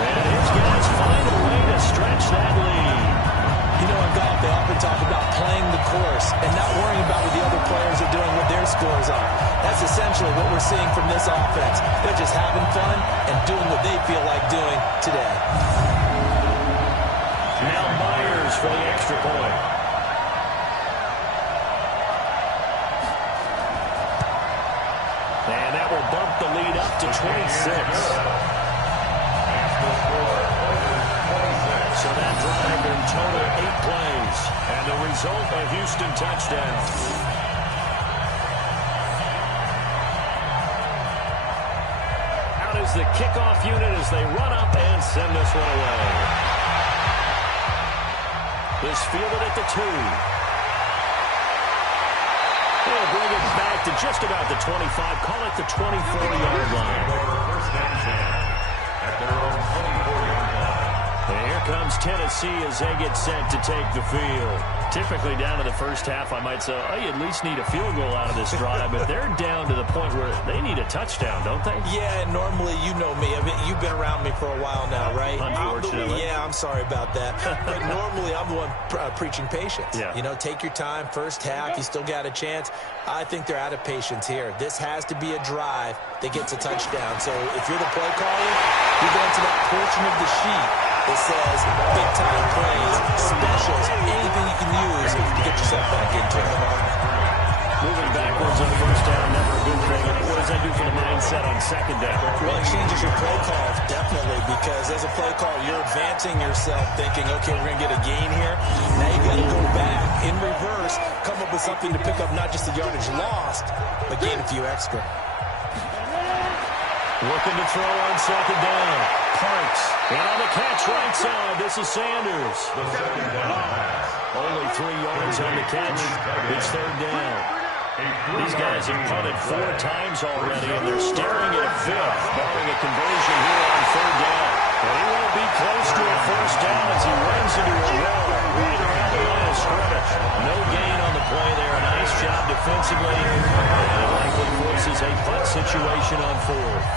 And his guys find a way to stretch that lead. You know, in golf, they often talk about playing the course and not worrying about what the other players are doing, what their scores are. That's essentially what we're seeing from this offense. They're just having fun and doing what they feel like doing today. Now Myers for the extra point. And that will bump the lead up to 26. So that drive in total 8 plays. And the result, a Houston touchdown. is the kickoff unit as they run up and send this one away. This fielded at the 2. They'll bring it back to just about the 25. Call it the 24-yard line. First and 10 at their own 24-yard line. And here comes Tennessee as they get set to take the field. Typically down to the first half, I might say, oh, you at least need a field goal out of this drive, but they're down to the point where they need a touchdown, don't they? Yeah, and normally, you know me. I mean, you've been around me for a while now, right? Unfortunately. I'm sorry about that. But normally, I'm the one preaching patience. Yeah. You know, take your time. First half, you still got a chance. I think they're out of patience here. This has to be a drive that gets a touchdown. So if you're the play caller, you're going to that portion of the sheet that says big-time plays, specials, anything you can use to get yourself back into it. Moving backwards on first down, never a good thing. What does that do for the mindset on second down? Well, it changes your play calls, definitely, because as a play caller, you're advancing yourself thinking, okay, we're going to get a gain here. Now you've got to go back in reverse, come up with something to pick up not just the yardage lost, but gain a few extra. Looking to throw on second down. Parks. And on the catch right side, this is Sanders. The second down pass. Only 3 yards on the catch. It's third down. These guys have punted 4 times already, and they're staring at a fifth, barring a conversion here on third down. And he won't be close to a first down as he runs into a wall right around the line of scrimmage. No gain on the play there. A nice job defensively. And it likely forces a punt situation on fourth.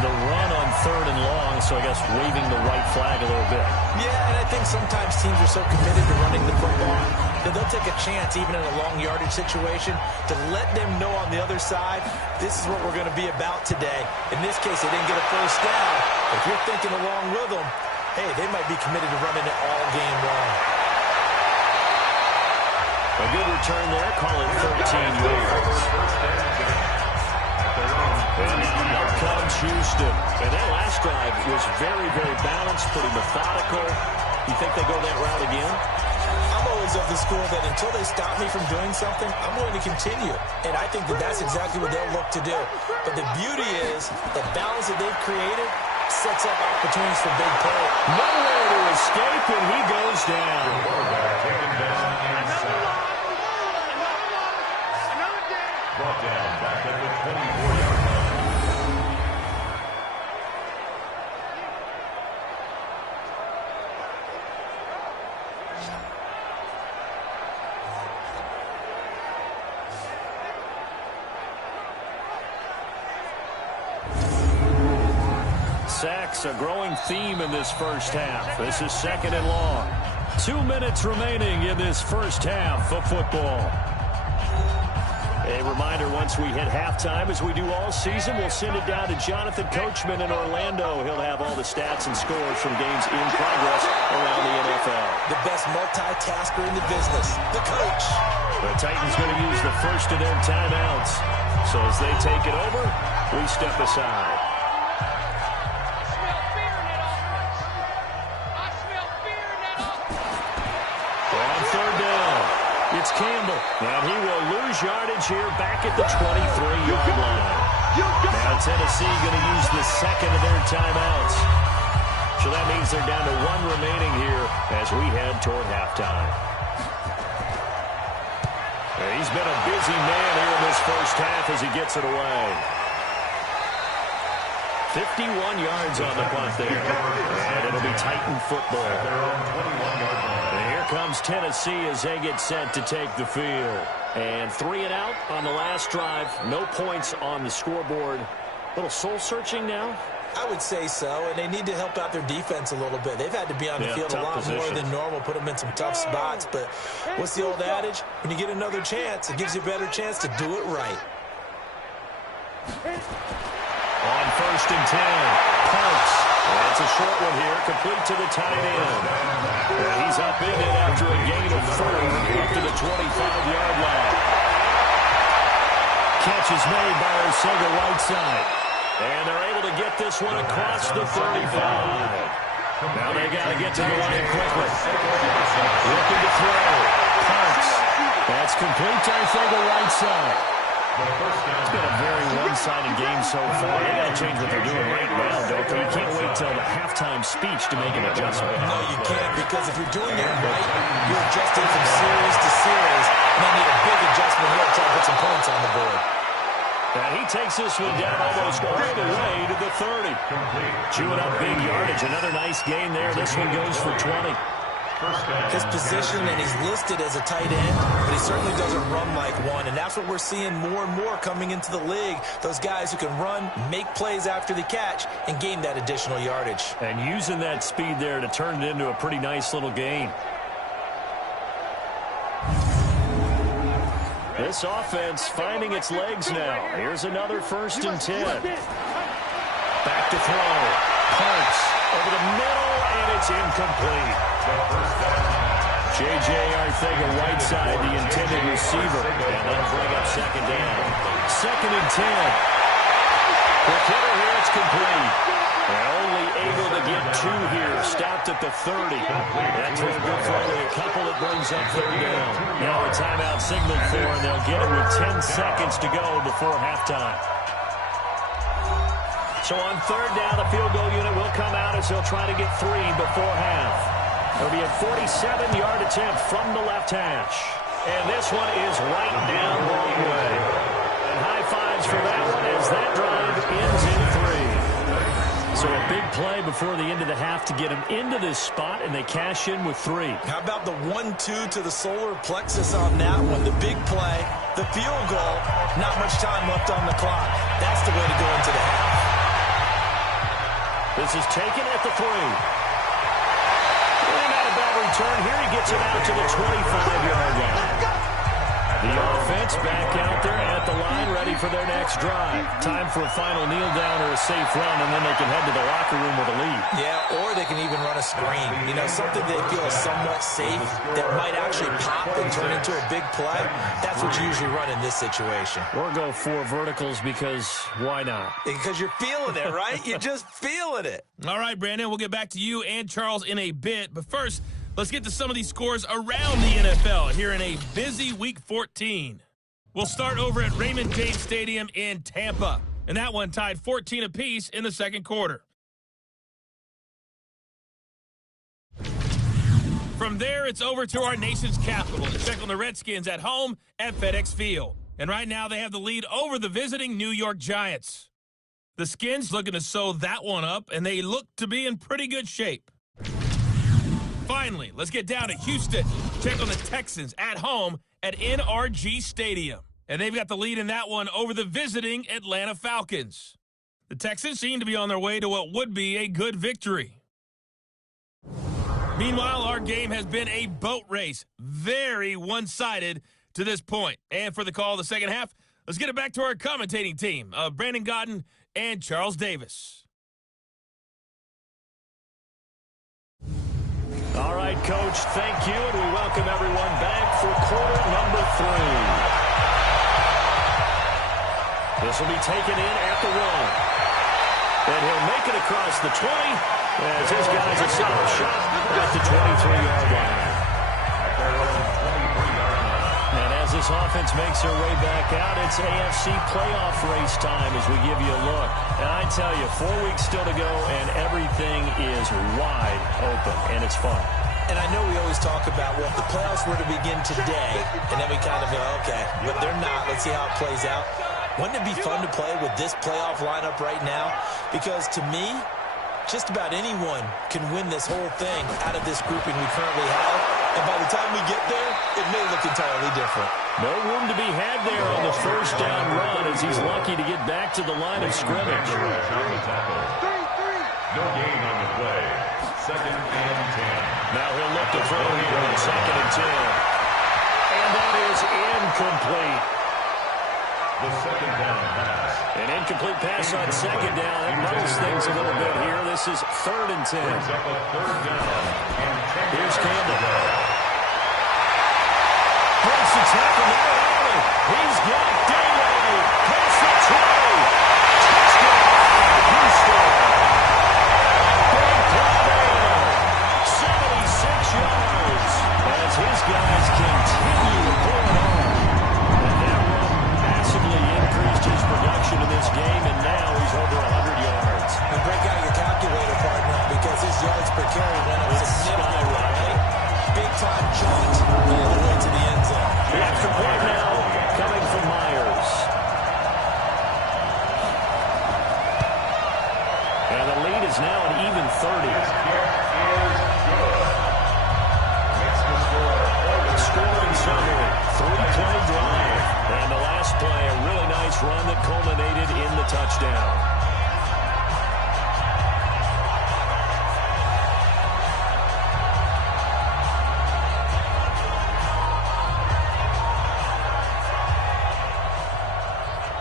The run on third and long, so I guess waving the white flag a little bit. Yeah, and I think sometimes teams are so committed to running the football that they'll take a chance, even in a long yardage situation, to let them know on the other side, this is what we're going to be about today. In this case, they didn't get a first down. If you're thinking along with them, hey, they might be committed to running it all game long. A good return there, call it 13 yards. And now comes Houston. And that last drive was very, very balanced, pretty methodical. You think they go that route again? I'm always of the school that until they stop me from doing something, I'm going to continue. And I think that that's exactly what they'll look to do. But the beauty is the balance that they've created sets up opportunities for big play. Nowhere to escape, and he goes down. Taken down inside. Brought down back at the 24-yard line. Sacks, a growing theme in this first half. This is second and long. 2 minutes remaining in this first half of football. A reminder, once we hit halftime, as we do all season, we'll send it down to Jonathan Coachman in Orlando. He'll have all the stats and scores from games in progress around the NFL. The best multitasker in the business, the coach. The Titans going to use the first of their timeouts. So as they take it over, we step aside. It's Campbell, and he will lose yardage here back at the 23-yard line. Now Tennessee going to use the second of their timeouts. So that means they're down to 1 remaining here as we head toward halftime. And he's been a busy man here in this first half as he gets it away. 51 yards on the punt there. And it'll be Titan football. Their own 21-yard line. Comes Tennessee as they get set to take the field. And 3 and out on the last drive. No points on the scoreboard. A little soul-searching now? I would say so, and they need to help out their defense a little bit. They've had to be on the field a lot more than normal, put them in some tough spots. But what's the old adage? When you get another chance, it gives you a better chance to do it right. On first and 10, Parks. That's a short one here, complete to the tight end. And he's up in it after a gain of 4 up to the 25-yard line. Catch is made by Arcega right side. And they're able to get this one across the 35. Now they got to get to the line quickly. Looking to throw. Parks. That's complete to Arcega right side. It's been a very one-sided game so far. They got to change what they're doing right now, don't they? You can't wait till the halftime speech to make an adjustment. No, you can't, because if you're doing it right, you're adjusting from series to series, and they need a big adjustment here to try to put some points on the board. And he takes this one down almost all the way to the 30. Chewing up big yardage. Another nice gain there. This one goes for 20. His position, and he's listed as a tight end, but he certainly doesn't run like one, and that's what we're seeing more and more coming into the league. Those guys who can run, make plays after the catch, and gain that additional yardage. And using that speed there to turn it into a pretty nice little gain. This offense finding its legs now. Here's another 1st and 10. Back to throw. Parks over the middle, and it's incomplete. J.J. Arcega-Whiteside, the intended receiver. And that'll bring up 2nd down. 2nd and 10. Quick hitter here, it's complete. They're only able to get 2 here. Stopped at the 30. That was good for only a couple that brings up 3rd down. Now a timeout signaled for, and they'll get it with 10 seconds to go before halftime. So on 3rd down, the field goal unit will come out as they'll try to get 3 before half. It'll be a 47-yard attempt from the left hash. And this one is right down the wrong way. And high fives for that one as that drive ends in 3. So a big play before the end of the half to get them into this spot, and they cash in with 3. How about the 1-2 to the solar plexus on that one? The big play, the field goal, not much time left on the clock. That's the way to go into the half. This is taken at the 3. And not a bad return here. He gets it out to the 25-yard line. The offense back out there at the line, ready for their next drive. Time for a final kneel down or a safe run, and then they can head to the locker room with a lead. Yeah, or they can even run a screen. You know, something they feel is somewhat safe that might actually pop and turn into a big play. That's what you usually run in this situation. Or go 4 verticals because why not? Because you're feeling it, right? You're just feeling it. All right, Brandon, we'll get back to you and Charles in a bit. But first, let's get to some of these scores around the NFL here in a busy Week 14. We'll start over at Raymond James Stadium in Tampa. And that one tied 14 apiece in the 2nd quarter. From there, it's over to our nation's capital to check on the Redskins at home at FedEx Field. And right now, they have the lead over the visiting New York Giants. The Skins looking to sew that one up, and they look to be in pretty good shape. Finally, let's get down to Houston. Check on the Texans at home at NRG Stadium. And they've got the lead in that one over the visiting Atlanta Falcons. The Texans seem to be on their way to what would be a good victory. Meanwhile, our game has been a boat race. Very one-sided to this point. And for the call of the second half, let's get it back to our commentating team of Brandon Godden and Charles Davis. All right, Coach, thank you, and we welcome everyone back for quarter number 3. This will be taken in at the 1. And he'll make it across the 20 as his guys a solid shot at the 23-yard line. And as this offense makes their way back out, it's AFC playoff race time as we give you a look. And I tell you, 4 weeks still to go, and everything is wide open, and it's fun. And I know we always talk about, well, if the playoffs were to begin today, and then we kind of go, okay, but they're not. Let's see how it plays out. Wouldn't it be fun to play with this playoff lineup right now? Because to me, just about anyone can win this whole thing out of this grouping we currently have. And by the time we get there, it may look entirely different. No room to be had there on the 1st down run as he's lucky to get back to the line of scrimmage. No gain on the play. 2nd and 10. Now he'll look to throw here on 2nd and 10. And that is incomplete. The 2nd down pass. An incomplete pass on 2nd down. That muddles things a little bit here. This is 3rd and 10. Brings up a 3rd down. And 10 Here's Campbell. Breaks the tackle now early. He's got Daly. Pass the 20. Touchdown, Houston. Big play there. 76 yards as his guys continue to pull it on. And that run massively is now an even 30. Scoring summary, 3-play drive. And the last play, a really nice run that culminated in the touchdown.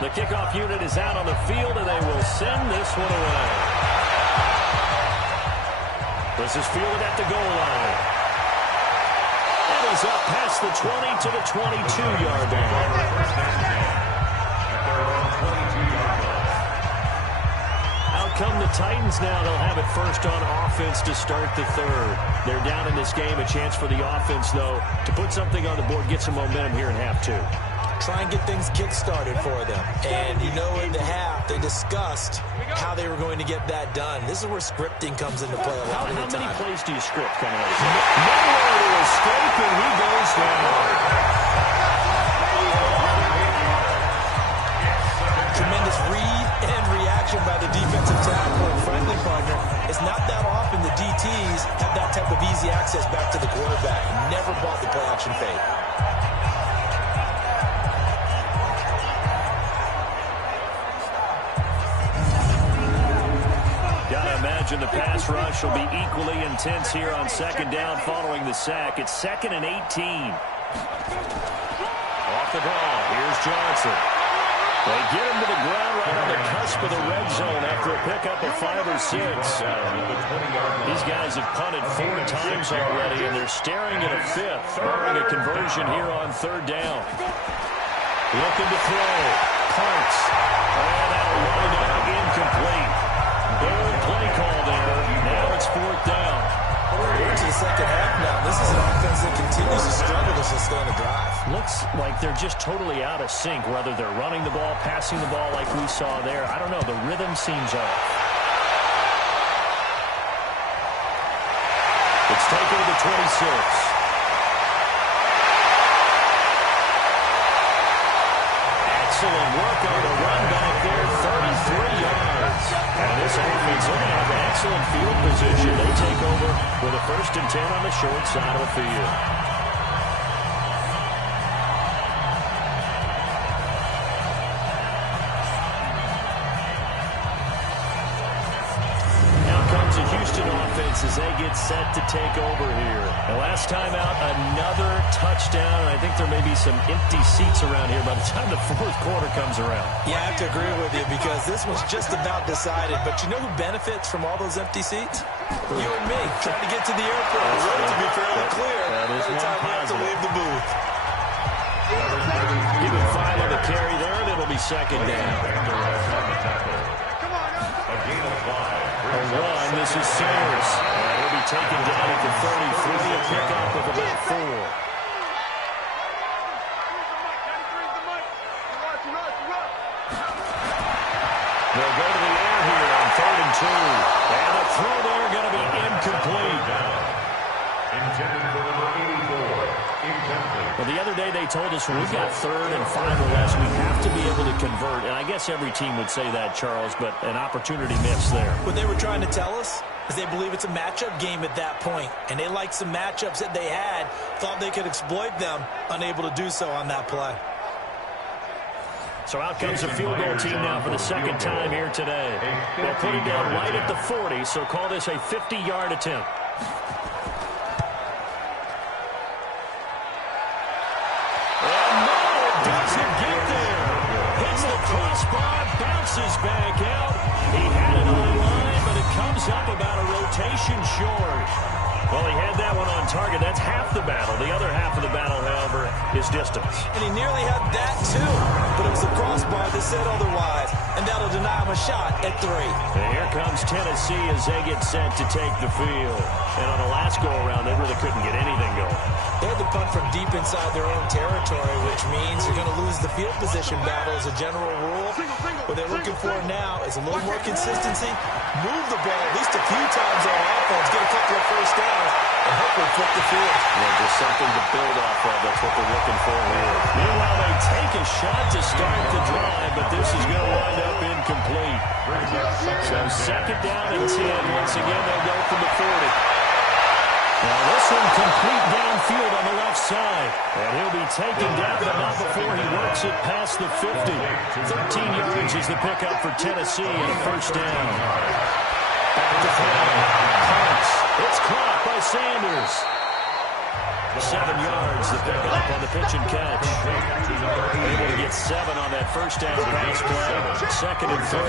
The kickoff unit is out on the field, and they will send this one away. This is fielded at the goal line. And he's up past the 20 to the 22-yard line. Out come the Titans now. They'll have it first on offense to start the third. They're down in this game. A chance for the offense, though, to put something on the board, get some momentum here in half two. Try and get things kick-started for them. And, you know, in the half, they discussed how they were going to get that done. This is where scripting comes into play a lot of the time. How many plays do you script coming out? Nowhere to escape, and he goes down. Tremendous read and reaction by the defensive tackle and friendly partner. It's not that often the DTs have that type of easy access back to the quarterback. Never bought the play-action fake. The pass rush will be equally intense here on second down following the sack. It's 2nd and 18. Off the ball. Here's Johnson. They get him to the ground right on the cusp of the red zone after a pickup of 5 or 6. These guys have punted 4 times already, and they're staring at a 5th, barring a conversion here on 3rd down. Looking to throw. Punts. And that'll wind up incomplete. Bold play call there. Now it's 4th down. We're into the second half now. This is an offense that continues to struggle to sustain a drive. Looks like they're just totally out of sync, whether they're running the ball, passing the ball like we saw there. I don't know. The rhythm seems off. It's taken to the 26. Excellent work on the run back there, 33 yards. And this offense will have excellent field position. They take over with a 1st and 10 on the short side of the field. Now comes a Houston offense as they get set to take over here. And last time out, another touchdown. And I think there may be some empty seats around here by the time the 4th quarter comes around. Yeah, I have to agree with you because this was just about decided. But you know who benefits from all those empty seats? You and me, trying to get to the airport. The road to be fairly clear by the time we have to leave the booth. Give him 5 on the carry there, and it'll be 2nd down. A run, this is Sayers. And he'll be taken down at the 33, a pickup of about 4. They'll go to the air here on 3rd and 2. And the throw there going to be incomplete. Intended for number 84. Incomplete. Well, the other day they told us when we've got 3rd and 5 or less, we have to be able to convert. And I guess every team would say that, Charles, but an opportunity missed there. What they were trying to tell us is they believe it's a matchup game at that point. And they liked some matchups that they had, thought they could exploit them, unable to do so on that play. So out comes the field goal team now for the 2nd time here today. They'll put it down right at the 40, so call this a 50-yard attempt. And no, it doesn't get there. Hits the crossbar, bounces back out. He had it on line, but it comes up about a rotation short. Well, he had that one on target. That's half the battle. The other half of the battle, however, is distance. And he nearly had that, too. But it was the crossbar that said otherwise. And that'll deny him a shot at 3. And here comes Tennessee as they get set to take the field. And on the last go-around, they really couldn't get anything going. They had to punt from deep inside their own territory, which means you're going to lose the field position battle as a general rule. What they're looking for now is a little more consistency. Move the ball at least a few times on offense, get a couple of first downs, and hopefully flip the field. Yeah, just something to build off of. That's what they're looking for here. Meanwhile, they take a shot to start the drive, but this is going to wind up incomplete. So second down and 10. Once again, they'll go from the 40. Now this one complete downfield on the left side. And he'll be taken down, but not before he works it past the 50. 13 yards is the pickup for Tennessee and a first down. Back to Parks. It's caught by Sanders. 7 yards, the pickup on the pitch and catch. Able to get 7 on that first down pass play. Second and 3.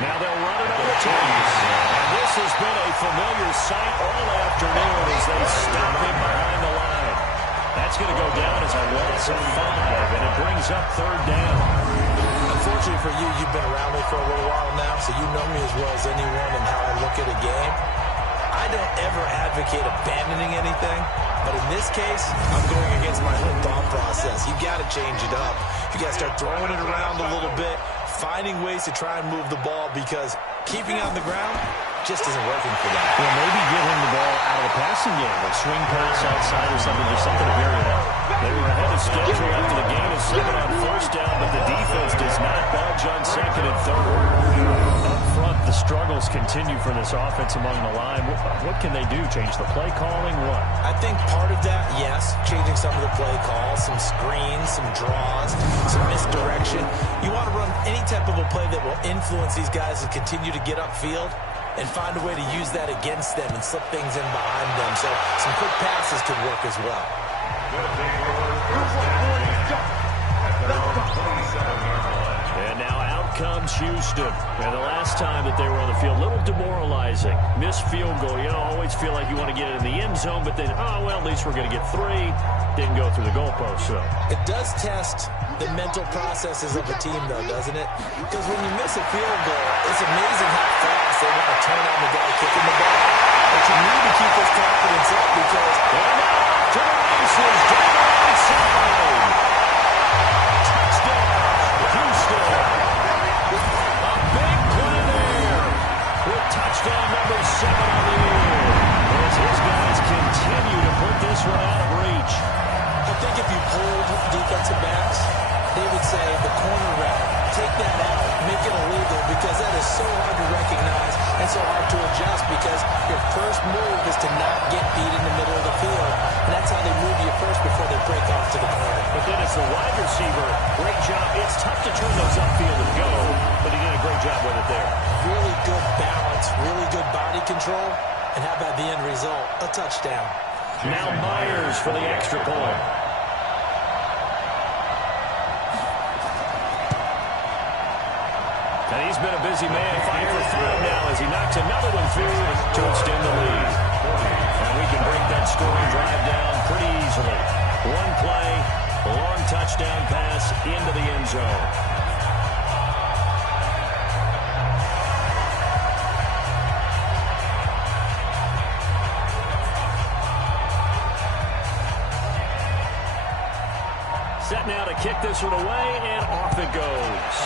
Now they'll run it on the Titans. And this has been a familiar sight all afternoon as they stop him behind the line. That's going to go down as a loss of 5, and it brings up third down. Unfortunately for you, you've been around me for a little while now, so you know me as well as anyone and how I look at a game. I don't ever advocate abandoning anything, but in this case, I'm going against my own thought process. You've got to change it up. You got to start throwing it around a little bit, finding ways to try and move the ball, because keeping it on the ground just isn't working for them. Well, maybe get him the ball out of the passing game, like swing pass outside or something, just something to vary it up. They were ahead of schedule after the gain of 7 on first down, but the defense does not budge on second and third. Up front, the struggles continue for this offense among the line. What can they do? Change the play calling? What? I think part of that, yes, changing some of the play calls, some screens, some draws, some misdirection. You want to run any type of a play that will influence these guys to continue to get upfield and find a way to use that against them and slip things in behind them. So some quick passes could work as well. And now out comes Houston. And the last time that they were on the field, a little demoralizing. Missed field goal. You know, always feel like you want to get it in the end zone, but then, oh, well, at least we're going to get 3. Didn't go through the goalpost, so. It does test the mental processes of a team, though, doesn't it? Because when you miss a field goal, it's amazing how fast they want to turn on the guy kicking the ball. But you need to keep this confidence up because... To the races, down inside. Touchdown, Houston. A big play there with touchdown number 7 on the year. As his guys continue to put this one out of reach. I think if you pulled defensive backs, they would say the corner route, take that out, make it illegal, because that is so hard to recognize and so hard to adjust, because your first move is to not get beat in the middle of the field. And that's how they move you first before they break off to the corner. But then it's the wide receiver. Great job. It's tough to turn those upfield and go, but he did a great job with it there. Really good balance, really good body control. And how about the end result? A touchdown. Now Myers for the extra point. And he's been a busy man, 5 for 5 now as he knocks another one through to extend the lead. And we can break that scoring drive down pretty easily. One play, a long touchdown pass into the end zone. Set now to kick this one away, and off it goes.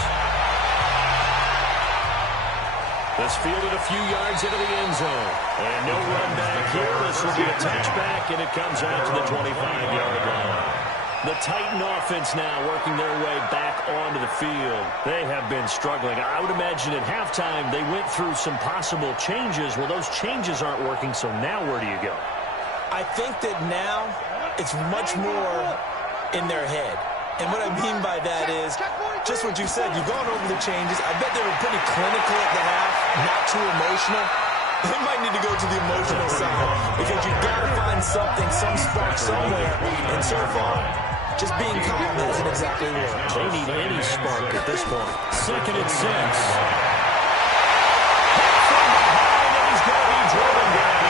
This fielded a few yards into the end zone. And no run back here. This will be a touchback, and it comes out to the 25-yard line. The Titan offense now working their way back onto the field. They have been struggling. I would imagine at halftime they went through some possible changes. Well, those changes aren't working, so now where do you go? I think that now it's much more in their head. And what I mean by that is just what you said. You've gone over the changes. I bet they were pretty clinical at the half, not too emotional. They might need to go to the emotional side because you've got to find something, some spark somewhere. And so far, just being calm hasn't exactly worked. They need any spark at this point. Second and 6. From behind, and he's going to be driven down.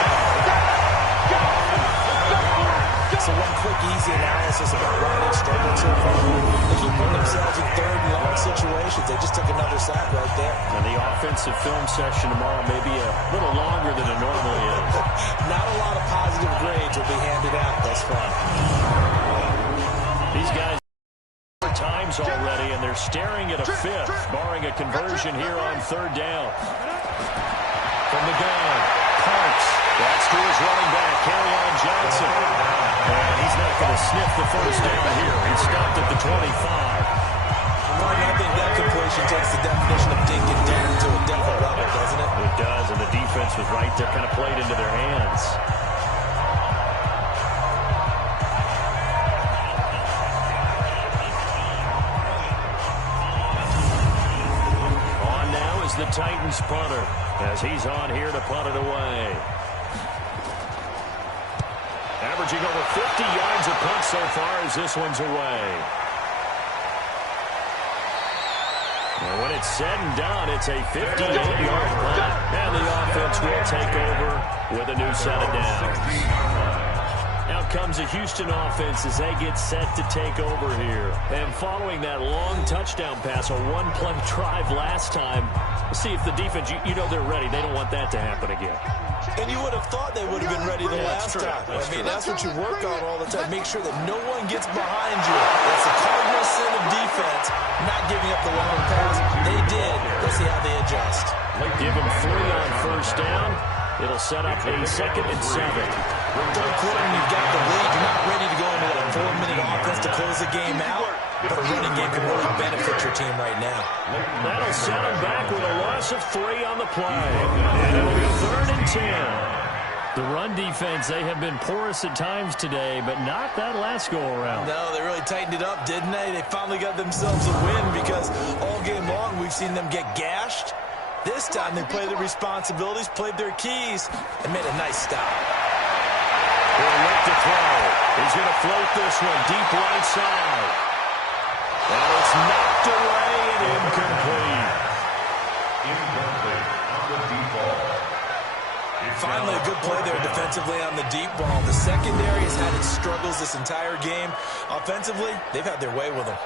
So one quick, easy analysis about why they've struggled so far. They keep putting themselves in third and long situations. They just took another sack right there. And the offensive film session tomorrow may be a little longer than it normally is. Not a lot of positive grades will be handed out thus far. These guys are times already, and they're staring at a 5th, barring a conversion here on third down. From the gun, Parks. That's to his running back, Kerryon Johnson. And he's not going to sniff the first down here. He's stopped at the 25. I think that completion takes the definition of dink and dunk. played into their hands. On now is the Titans punter, as he's on here to punt it away. Averaging over 50 yards a punt so far as this one's away. And when it's said and done, it's a 58-yard punt. And the offense will take over with a new set of downs. Out comes the Houston offense as they get set to take over here. And following that long touchdown pass, a one-play drive last time, we'll see if the defense, you know they're ready. They don't want that to happen again. And you would have thought they would have been ready the last time. I mean, that's what you work on all the time. Make sure that no one gets behind you. That's the cardinal sin of defense, not giving up the long pass. They did. Let's see how they adjust. Give them 3 on first down. It'll set up a 2nd and 7. Third quarter, you've got the lead. You're not ready to go into a 4-minute offense to close the game out. But a running game can really benefit your team right now. That'll set them back with a loss of 3 on the play. And it'll be 3rd and 10. The run defense, they have been porous at times today, but not that last go-around. No, they really tightened it up, didn't they? They finally got themselves a win because all game long we've seen them get gashed. This time they played their responsibilities, played their keys, and made a nice stop. He'll look to throw. He's going to float this one deep right side. And it's knocked away and incomplete. Incomplete on the deep ball. Finally, a good play there defensively on the deep ball. The secondary has had its struggles this entire game. Offensively, they've had their way with them.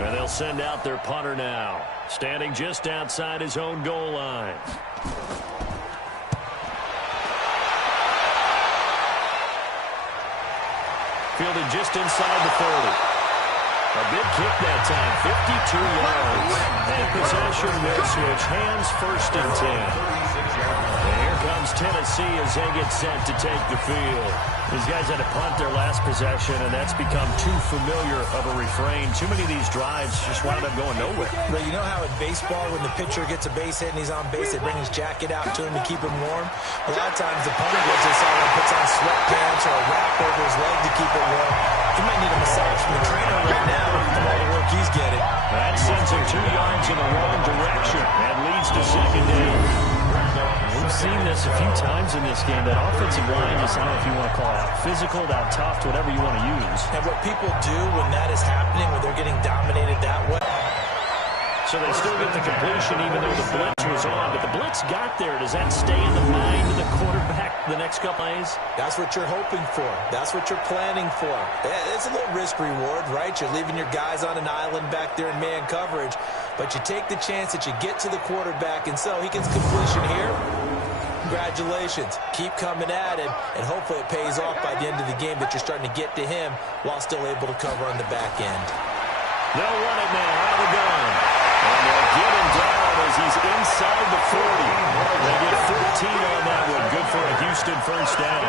And they'll send out their punter now, standing just outside his own goal line. Fielded just inside the 30. A big kick that time, 52 yards. And possession will switch hands, 1st and 10. And here comes Tennessee as they get set to take the field. These guys had to punt their last possession, and that's become too familiar of a refrain. Too many of these drives just wound up going nowhere. But you know how in baseball, when the pitcher gets a base hit and he's on base, they bring his jacket out to him to keep him warm? A lot of times the punter goes inside and puts on sweatpants or a wrap over his leg to keep it warm. He might need a massage from the trainer right now from all the work he's getting. That sends him 2 yards in the wrong direction and leads to 2nd down. We've seen this a few times in this game. That offensive line is, I don't know if you want to call it out physical, out tough, whatever you want to use. And what people do when that is happening, when they're getting dominated that way. So they still get the completion even though the blitz was on. But the blitz got there. Does that stay in the mind of the quarterback the next couple plays? That's what you're hoping for. That's what you're planning for. It's a little risk-reward, right? You're leaving your guys on an island back there in man coverage. But you take the chance that you get to the quarterback, and so he gets completion here. Congratulations. Keep coming at him, and hopefully it pays off by the end of the game that you're starting to get to him while still able to cover on the back end. They'll run it now out of the gun. And they'll get him down as he's inside the 40. They get 14 on that one. Good for a Houston 1st down.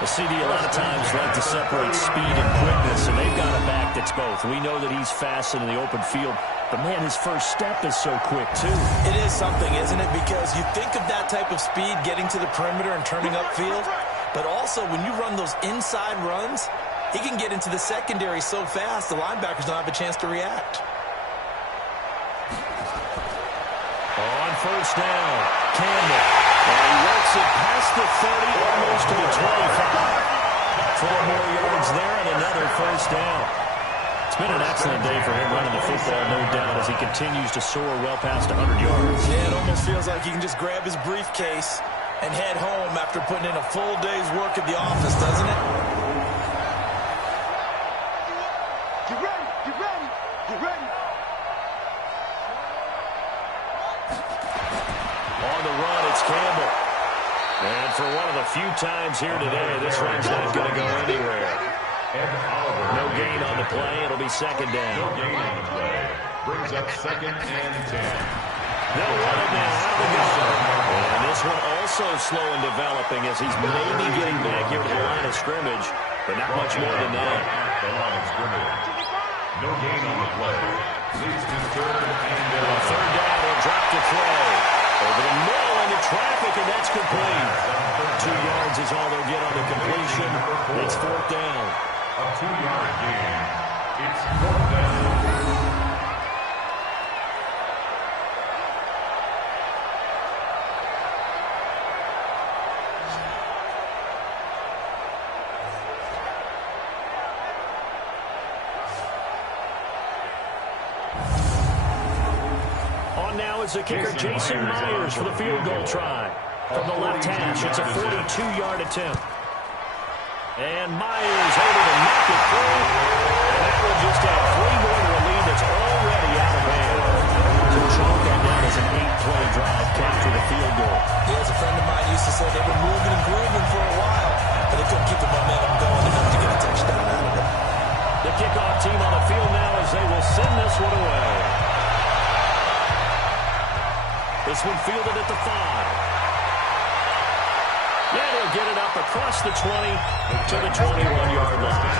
The CD a lot of times like to separate speed and quickness, and they've got a back that's both. We know that he's fast in the open field, but, man, his first step is so quick, too. It is something, isn't it? Because you think of that type of speed getting to the perimeter and turning upfield, but also when you run those inside runs, he can get into the secondary so fast the linebackers don't have a chance to react. On 1st down, Campbell. And he works it past the 30, almost to the 25. 4 more yards there and another 1st down. It's been an excellent day for him running the football, no doubt, as he continues to soar well past 100 yards. Yeah, it almost feels like he can just grab his briefcase and head home after putting in a full day's work at the office, doesn't it? Get ready, get ready, get ready. On the run, it's Campbell. And for one of the few times here today, this run's not going to go anywhere. No gain on the play. It'll be 2nd down. No gain on the play. Brings up 2nd and 10. They'll run it now out of the gun. And this one also slow in developing as he's maybe getting back here to the line of scrimmage, but not much more than that. The line of scrimmage. No gain on the play. Leads to third and third down, he'll drop to throw. Over the middle into traffic, and that's complete. 2 yards is all they'll get on the completion. It's fourth down. A 2-yard gain. It's fourth down. Is the kicker Jason Myers for the field goal try. From the left hash, it's a 42-yard attempt. And Myers able to knock it through. And that will just add 3 more to a lead that's already out of hand. So chalk that down as an 8-play drive capture the field goal. Yeah, as a friend of mine used to say, they were moving and grooving for a while, but they couldn't keep the momentum going enough to get a touchdown out of it. The kickoff team on the field now as they will send this one away. This one fielded at the 5. Yeah, he'll get it up across the 20 to the 21-yard line.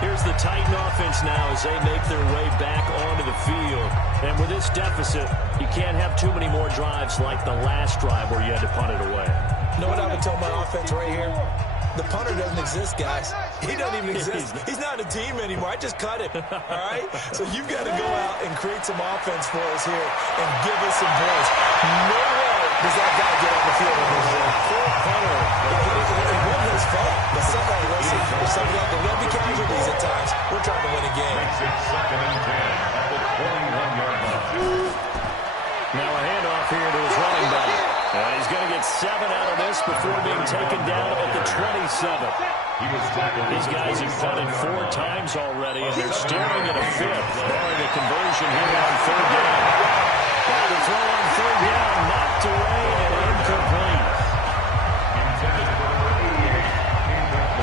Here's the Titan offense now as they make their way back onto the field. And with this deficit, you can't have too many more drives like the last drive where you had to punt it away. You know what I would tell my offense right here? The punter doesn't exist, guys. He doesn't even exist. He's not a team anymore. I just cut him, all right? So you've got to go out and create some offense for us here and give us some points. No way does that guy get on the field anymore. Poor punter. It wasn't his fault. But somebody, listen, somebody had to be casualties at times. We're trying to win a game. Makes it 2nd and 10 at the 21-yard line. Now a handoff here to his running back. And he's going to get 7 out of this before being taken down at the 27. These guys have punted 4 times already, and they're staring at a 5th, barring a conversion here on 3rd down. Now the throw on 3rd down, knocked away and incomplete.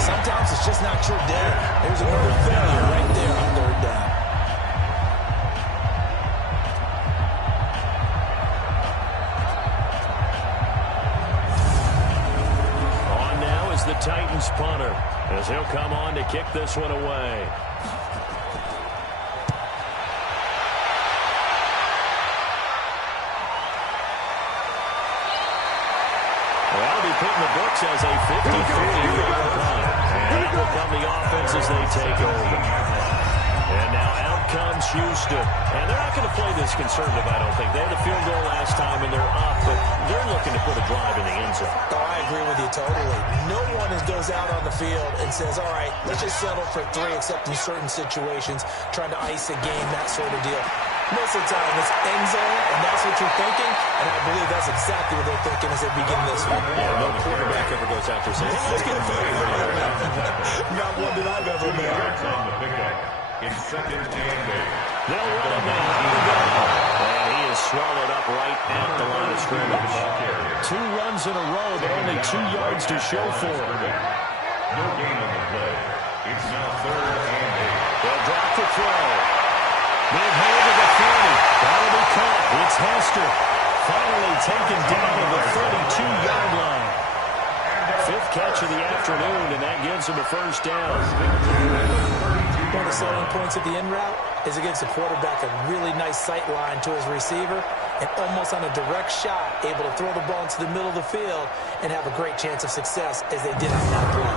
Sometimes it's just not your day. There's another failure right there on 3rd down. The Titans punter as he'll come on to kick this one away. That'll be put in the books as a 53-yard punt. And that will come the offense as they take over. And now out comes Houston. And they're not going to play this conservative, I don't think. They had the field goal last time, and they're up, but they're looking to put a drive in the end zone. Oh, I agree with you totally. No one goes out on the field and says, all right, let's just settle for 3, except in certain situations, trying to ice a game, that sort of deal. Most of the time, it's end zone, and that's what you're thinking, and I believe that's exactly what they're thinking as they begin this one. Yeah, no quarterback ever goes out there saying, hey, let's get a field goal. Not one that I've ever made. On the pickup. In 2nd and 8. They'll run him now. And he is swallowed up right at the line of scrimmage. 2 runs in a row, but only 2 yards to show for it. No gain on the play. It's now 3rd and 8. They'll drop the throw. Big hold of the 30. That'll be caught. It's Hester. Finally taken down to the 32-yard line. 5th catch of the afternoon, and that gives him a first down. One of the selling points of the in route is it gives the quarterback a really nice sight line to his receiver and almost on a direct shot able to throw the ball into the middle of the field and have a great chance of success as they did on that play.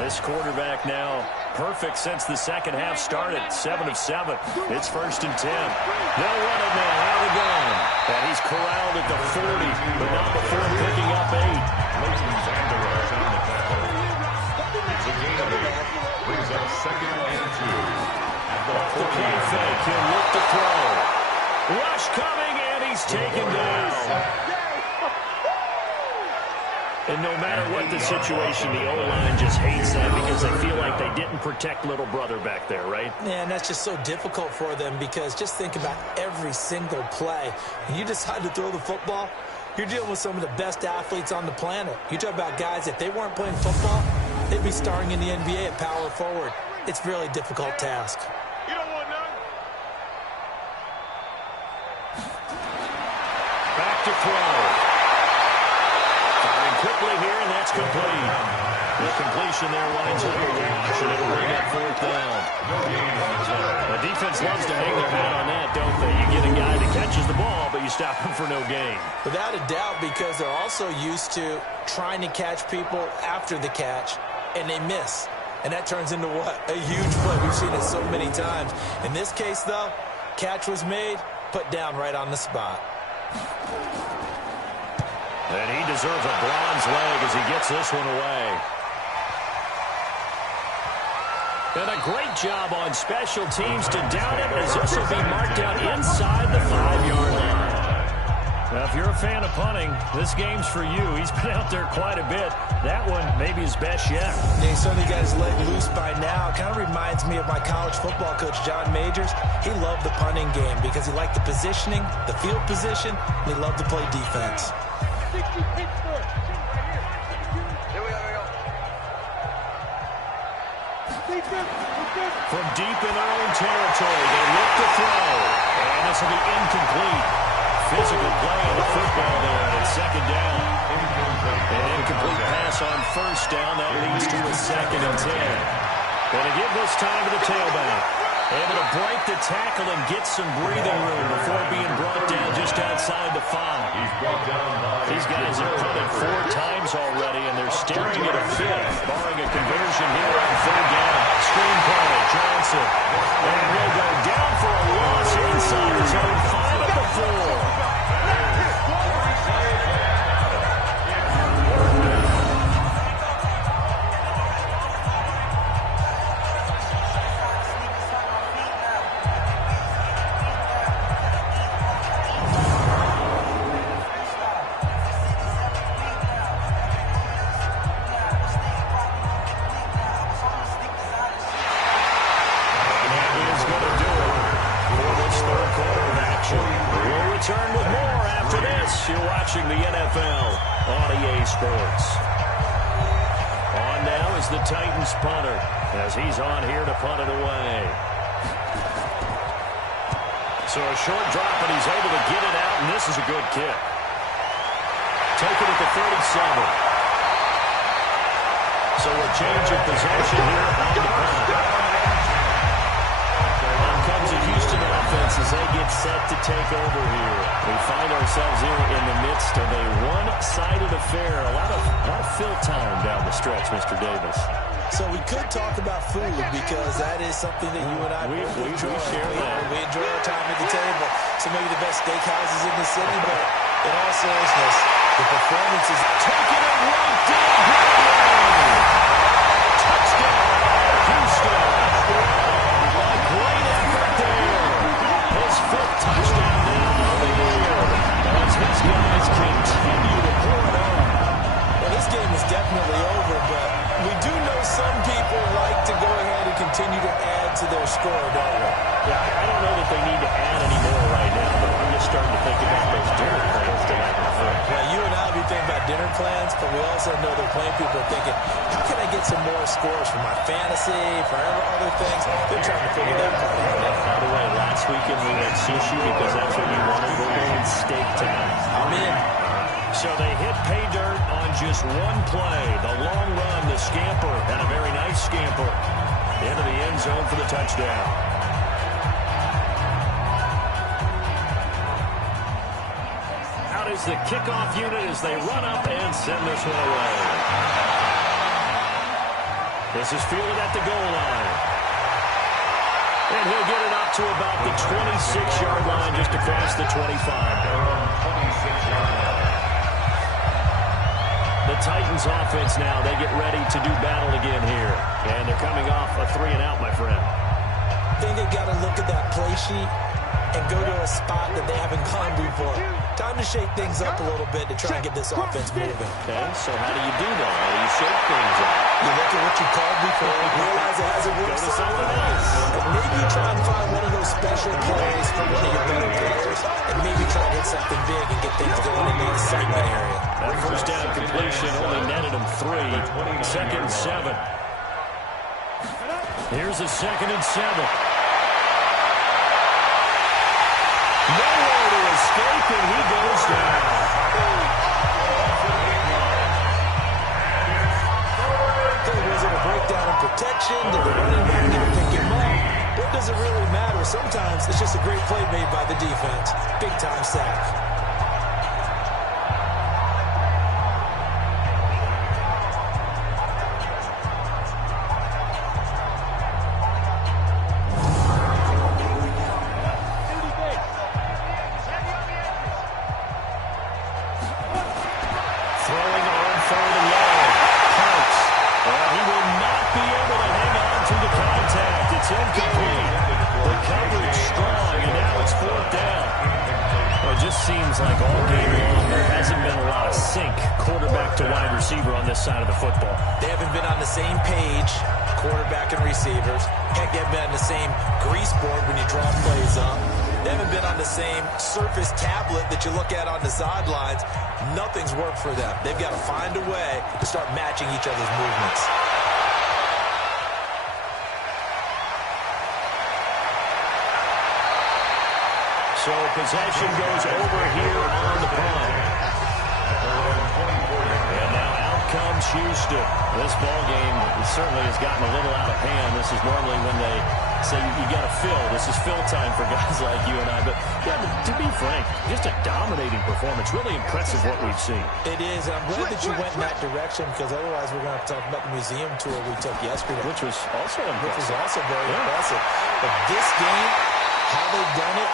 This quarterback now perfect since the second half started. 7 of 7. It's 1st and 10. They'll run it now out of the gun. And he's corralled at the 40, but not before picking up 8. It's a gain of 8. Brings up 2nd and 2. Off the play fake, he'll look to throw. Rush coming, and he's taken down. And no matter what the situation, the O-line just hates that because they feel like they didn't protect little brother back there, right? Yeah, and that's just so difficult for them because just think about every single play. When you decide to throw the football, you're dealing with some of the best athletes on the planet. You talk about guys, if they weren't playing football, they'd be starring in the NBA at power forward. It's a really difficult task. You don't want none. Back to throw. Firing quickly here, and that's complete. The completion there winds up a wash, and it'll bring up 4th down. The defense loves to hang their hat on that, don't they? You get a guy that catches the ball, but you stop him for no gain. Without a doubt, because they're also used to trying to catch people after the catch, and they miss. And that turns into what? A huge play. We've seen it so many times. In this case, though, catch was made, put down right on the spot. And he deserves a bronze leg as he gets this one away. And a great job on special teams to down him, as this will be marked out inside the 5-yard line. Now, if you're a fan of punting, this game's for you. He's been out there quite a bit. That one maybe his best yet. Yeah, he certainly got his leg loose by now. Kind of reminds me of my college football coach, John Majors. He loved the punting game because he liked the positioning, the field position, and he loved to play defense. From deep in their own territory, they look to throw. And this will be incomplete. Physical play on the football there, and it's 2nd down. An incomplete pass on 1st down. That leads to a 2nd and 10. Going to give this time to the tailback. Able to break the tackle and get some breathing room before being brought down just outside the 5. These guys have punted 4 times already, and they're staring at a 5th, barring a conversion here on 3rd down. Screen play, Johnson. And he'll go down for a loss inside his own 5 at the 4. You're watching the NFL on EA Sports. On now is the Titans punter, as he's on here to punt it away. So a short drop, and he's able to get it out, and this is a good kick. Taken at the 37. So a change of possession here on the punt. Comes a Houston offense as they get set to take over here. We find ourselves here in the midst of a one-sided affair. A lot of fill time down the stretch, Mr. Davis. So we could talk about food because that is something that you and I we enjoy. Share that. We enjoy our time at the table. So maybe the best steakhouses in the city, but in all seriousness, the performance is taking it right down. Touchdown, Houston. Great effort there. His 5th touchdown now on the year. As his guys continue to pour it on. Well, this game is definitely over, but we do know some people like to go ahead and continue to add to their score, don't we? Yeah, I don't know that they need to add any more right now, but I'm just starting to think about those dinner plans tonight. Well, you and I will be thinking about dinner plans, but we also know they're playing people are thinking, how can I get some more scores for my fantasy, for other things? They're trying to figure that part out. By the way, last weekend we went sushi because that's what we wanted. We're going steak tonight. I'm in. So they hit pay dirt on just one play. The long run, the scamper, and a very nice scamper into the end zone for the touchdown. Out is the kickoff unit as they run up and send this one away. This is fielded at the goal line. And he'll get it up to about the 26-yard line, just across the 25. The Titans offense now, they get ready to do battle again here. And they're coming off a 3-and-out, my friend. I think they've got to look at that play sheet and go to a spot that they haven't gone before. Time to shake things up a little bit to try and get this offense moving. Okay, so how do you do that? How do you shake things up? You look at what you called before, realize it hasn't worked Go to something else. And maybe you try and find one of those special plays from one of your better players, and maybe try and hit something big and get things going in the excitement area. That first down completion only netted him 3. 2nd and 7. Here's a 2nd and 7. Nowhere to escape, and he goes down. Was it a breakdown in protection? Did the running back even pick him up? What does it really matter? Sometimes it's just a great play made by the defense. Big-time sack. Seems like all game long there hasn't been a lot of sync quarterback to wide receiver on this side of the football. They haven't been on the same page, quarterback and receivers. Heck, they haven't been on the same grease board when you draw plays up. They haven't been on the same surface tablet that you look at on the sidelines. Nothing's worked for them. They've got to find a way to start matching each other's movements. So possession goes over here on the punt. And now out comes Houston. This ball game certainly has gotten a little out of hand. This is normally when they say you got to fill. This is fill time for guys like you and I. But yeah, to be frank, just a dominating performance. Really impressive what we've seen. It is. And I'm glad that you went in that direction because otherwise we're going to have to talk about the museum tour we took yesterday. Which was also impressive. Which was also very impressive. But this game, how they've done it,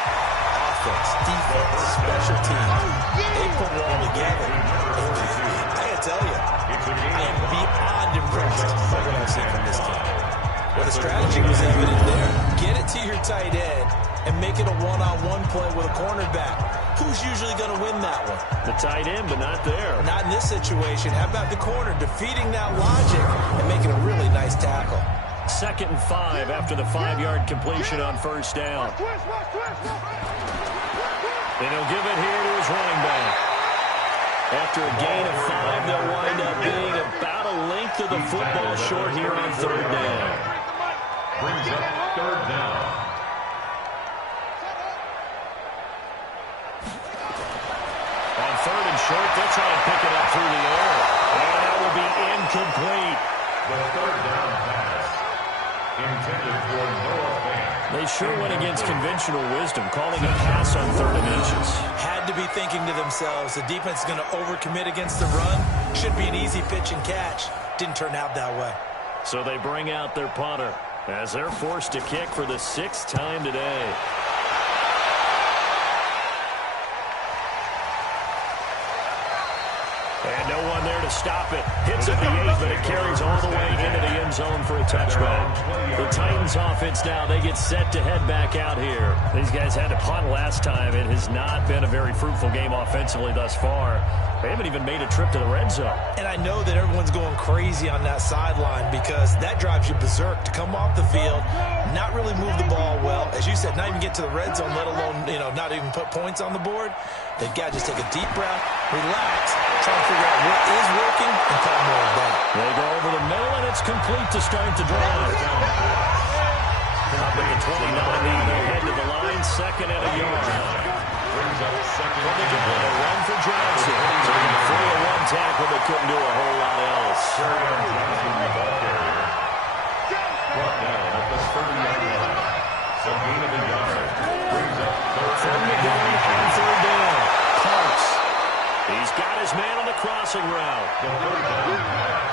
offense, defense, special teams, they put it all together. I gotta tell you, I am beyond impressed by what I've seen from this team. Well, the strategy was evident there. Get it to your tight end and make it a one-on-one play with a cornerback. Who's usually going to win that one? The tight end, but not there. Not in this situation. How about the corner defeating that logic and making a really nice tackle? 2nd and 5 after the 5-yard completion on first down. And he'll give it here to his running back. After a gain of 5, they'll wind up being about a length of the football short here on 3rd down. Brings up 3rd down. On 3rd and short, they'll try and pick it up through the air. And that will be incomplete. The 3rd down pass intended for Noah Fant. They sure went against conventional wisdom, calling a pass on 3rd and inches. Had to be thinking to themselves, the defense is going to overcommit against the run. Should be an easy pitch and catch. Didn't turn out that way. So they bring out their punter as they're forced to kick for the 6th time today. And no one there to stop it. Hits at the 8, but it carries all the way into the end zone for a touchback. The Titans offense now, they get set to head back out here. These guys had to punt last time. It has not been a very fruitful game offensively thus far. They haven't even made a trip to the red zone. And I know that everyone's going crazy on that sideline because that drives you berserk to come off the field, not really move the ball well. As you said, not even get to the red zone, let alone, not even put points on the board. They've got to just take a deep breath, relax, try to figure out what is working, and call more of that. They go over the middle, and it's complete to start the drive. Up at the 29, they head to the line, 2nd and a yard. Brings up 2nd Well, they get a run for Johnson. Taking a 3-1 tackle, but couldn't do a whole lot else. Carry on Johnson, the ball carrier. Brought down at the 30-yard line. So gain of a yard. Brings up 3rd on 3rd down. Parks. He's got his man on the crossing route.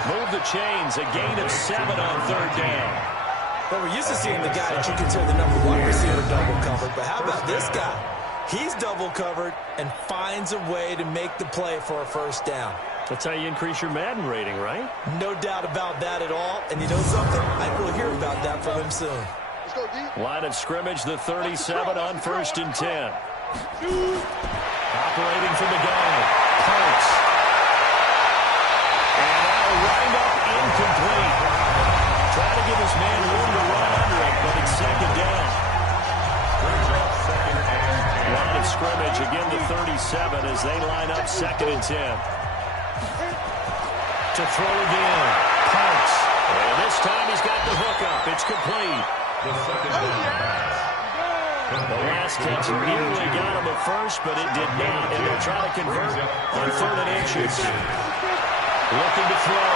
Move the chains. A gain of 7 on 3rd down. Well, we're used to seeing the guy that you consider the number 1 receiver double covered, but how about this guy? He's double covered and finds a way to make the play for a 1st down. That's how you increase your Madden rating, right? No doubt about that at all. And you know something? I think we'll hear about that from him soon. Line of scrimmage, the 37 on 1st and 10. Operating from the gun. Parks. And now wind up incomplete. Try to give his man room to run under it, but it's 2nd down. Line of scrimmage, again the 37 as they line up 2nd and 10. To throw again. Parks. And this time he's got the hook up. It's complete. The 2nd down pass. The last catch nearly got him a 1st, but it did not, and they'll try to convert on 3rd and inches. Looking to throw.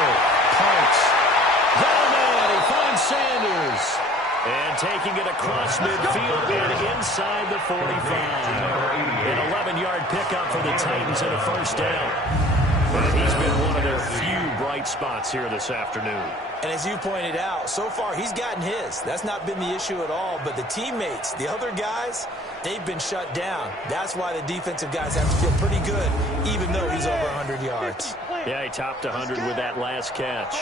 Parks. Got a man. He finds Sanders. And taking it across midfield and inside the 45. An 11-yard pickup for the Titans and a first down. And he's been one of their few bright spots here this afternoon. And as you pointed out, so far he's gotten his. That's not been the issue at all. But the teammates, the other guys, they've been shut down. That's why the defensive guys have to feel pretty good, even though he's over 100 yards. Yeah, he topped 100 with that last catch.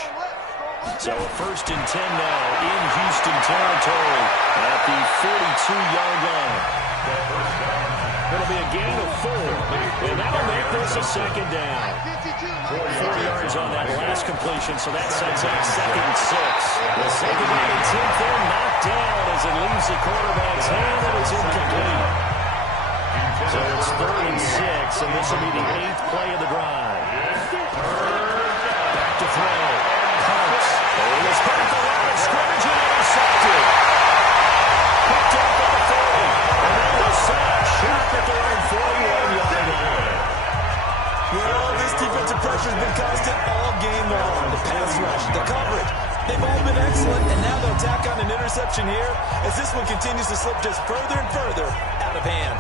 So a 1st and 10 now in Houston territory at the 42-yard line. It'll be a gain of 4, and that'll make this a 2nd down. 4 yards on that last completion, so that sets up 2nd and 6. The 2nd and 10th there knocked down as it leaves the quarterback's hand, and it's incomplete. So it's 3rd and 6, and this will be the 8th play of the drive. Back to throw. Parks. He was hit at the line of scrimmage and intercepted. Picked up at the 30. And then the sack shot at their own 41-yard line. Well, this defensive pressure has been constant all game long. The pass rush, the coverage, they've all been excellent, and now they'll tack on an interception here as this one continues to slip just further and further out of hand.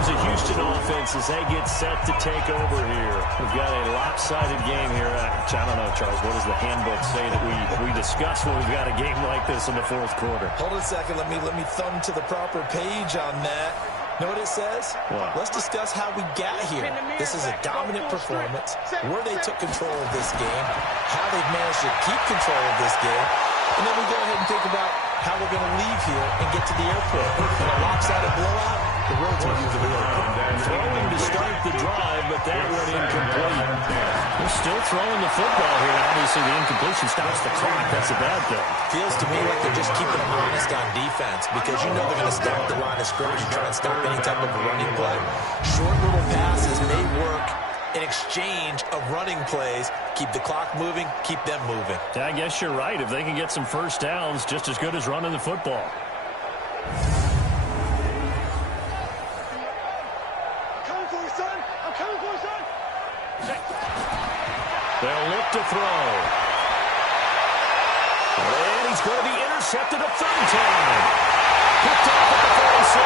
The Houston offense as they get set to take over here. We've got a lopsided game here. I don't know, Charles, what does the handbook say that we discuss when we've got a game like this in the 4th quarter? Hold on a second. Let me thumb to the proper page on that. Know what it says? What? Let's discuss how we got here. This is a dominant performance, where they took control of this game, how they've managed to keep control of this game, and then we go ahead and think about how we're going to leave here and get to the airport. In a lopsided blowout, the roads are usually open. Throwing to start the drive, but that went incomplete. They're still throwing the football here. Obviously, the incompletion stops the clock. That's a bad thing. Feels to me like they're just keeping them honest on defense because you know they're going to stack the line of scrimmage and try and stop any type of a running play. Short little passes may work in exchange of running plays. Keep the clock moving, keep them moving. I guess you're right. If they can get some first downs, just as good as running the football. They'll look to throw. And he's going to be intercepted a 3rd time. Picked up at the 46.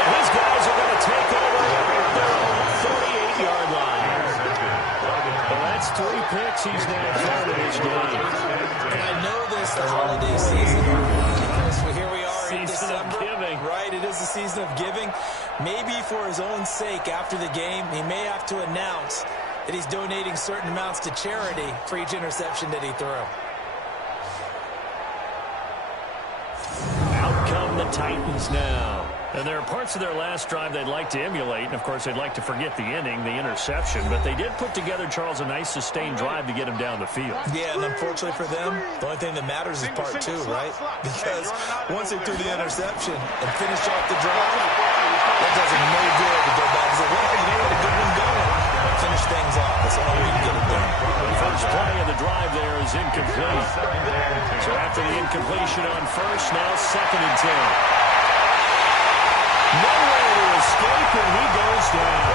And his guys are going to take over at their own 38-yard line. Well, that's 3 picks he's now thrown in his game. And I know this, the holiday season, because here we are in December. Season of giving. Right, it is the season of giving. Maybe for his own sake after the game, he may have to announce that he's donating certain amounts to charity for each interception that he threw. Out come the Titans now. And there are parts of their last drive they'd like to emulate, and of course they'd like to forget the inning, the interception, but they did put together, Charles, a nice sustained drive to get him down the field. Yeah, and unfortunately for them, the only thing that matters is part 2, right? Because once they threw the interception and finished off the drive, that does them no good to go back and say, well, you know what, a good one going. Finish things off. That's the only way you get it done. The first play of the drive there is incomplete. So after the incompletion on first, now 2nd and 10. Nowhere to escape, and he goes down.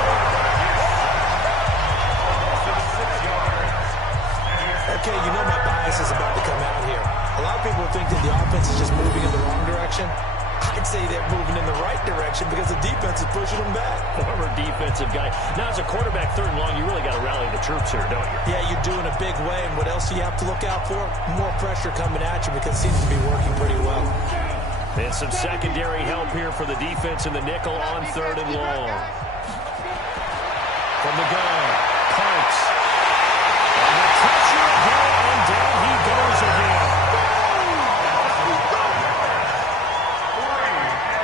Okay, you know my bias is about to come out here. A lot of people think that the offense is just moving in the wrong direction. I'd say they're moving in the right direction because the defense is pushing them back. Former defensive guy. Now, as a quarterback, 3rd and long, you really got to rally the troops here, don't you? Yeah, you're doing a big way, and what else do you have to look out for? More pressure coming at you because it seems to be working pretty well. And some secondary help here for the defense in the nickel on 3rd and long. From the gun, Parks. And the pressure here, and down he goes again.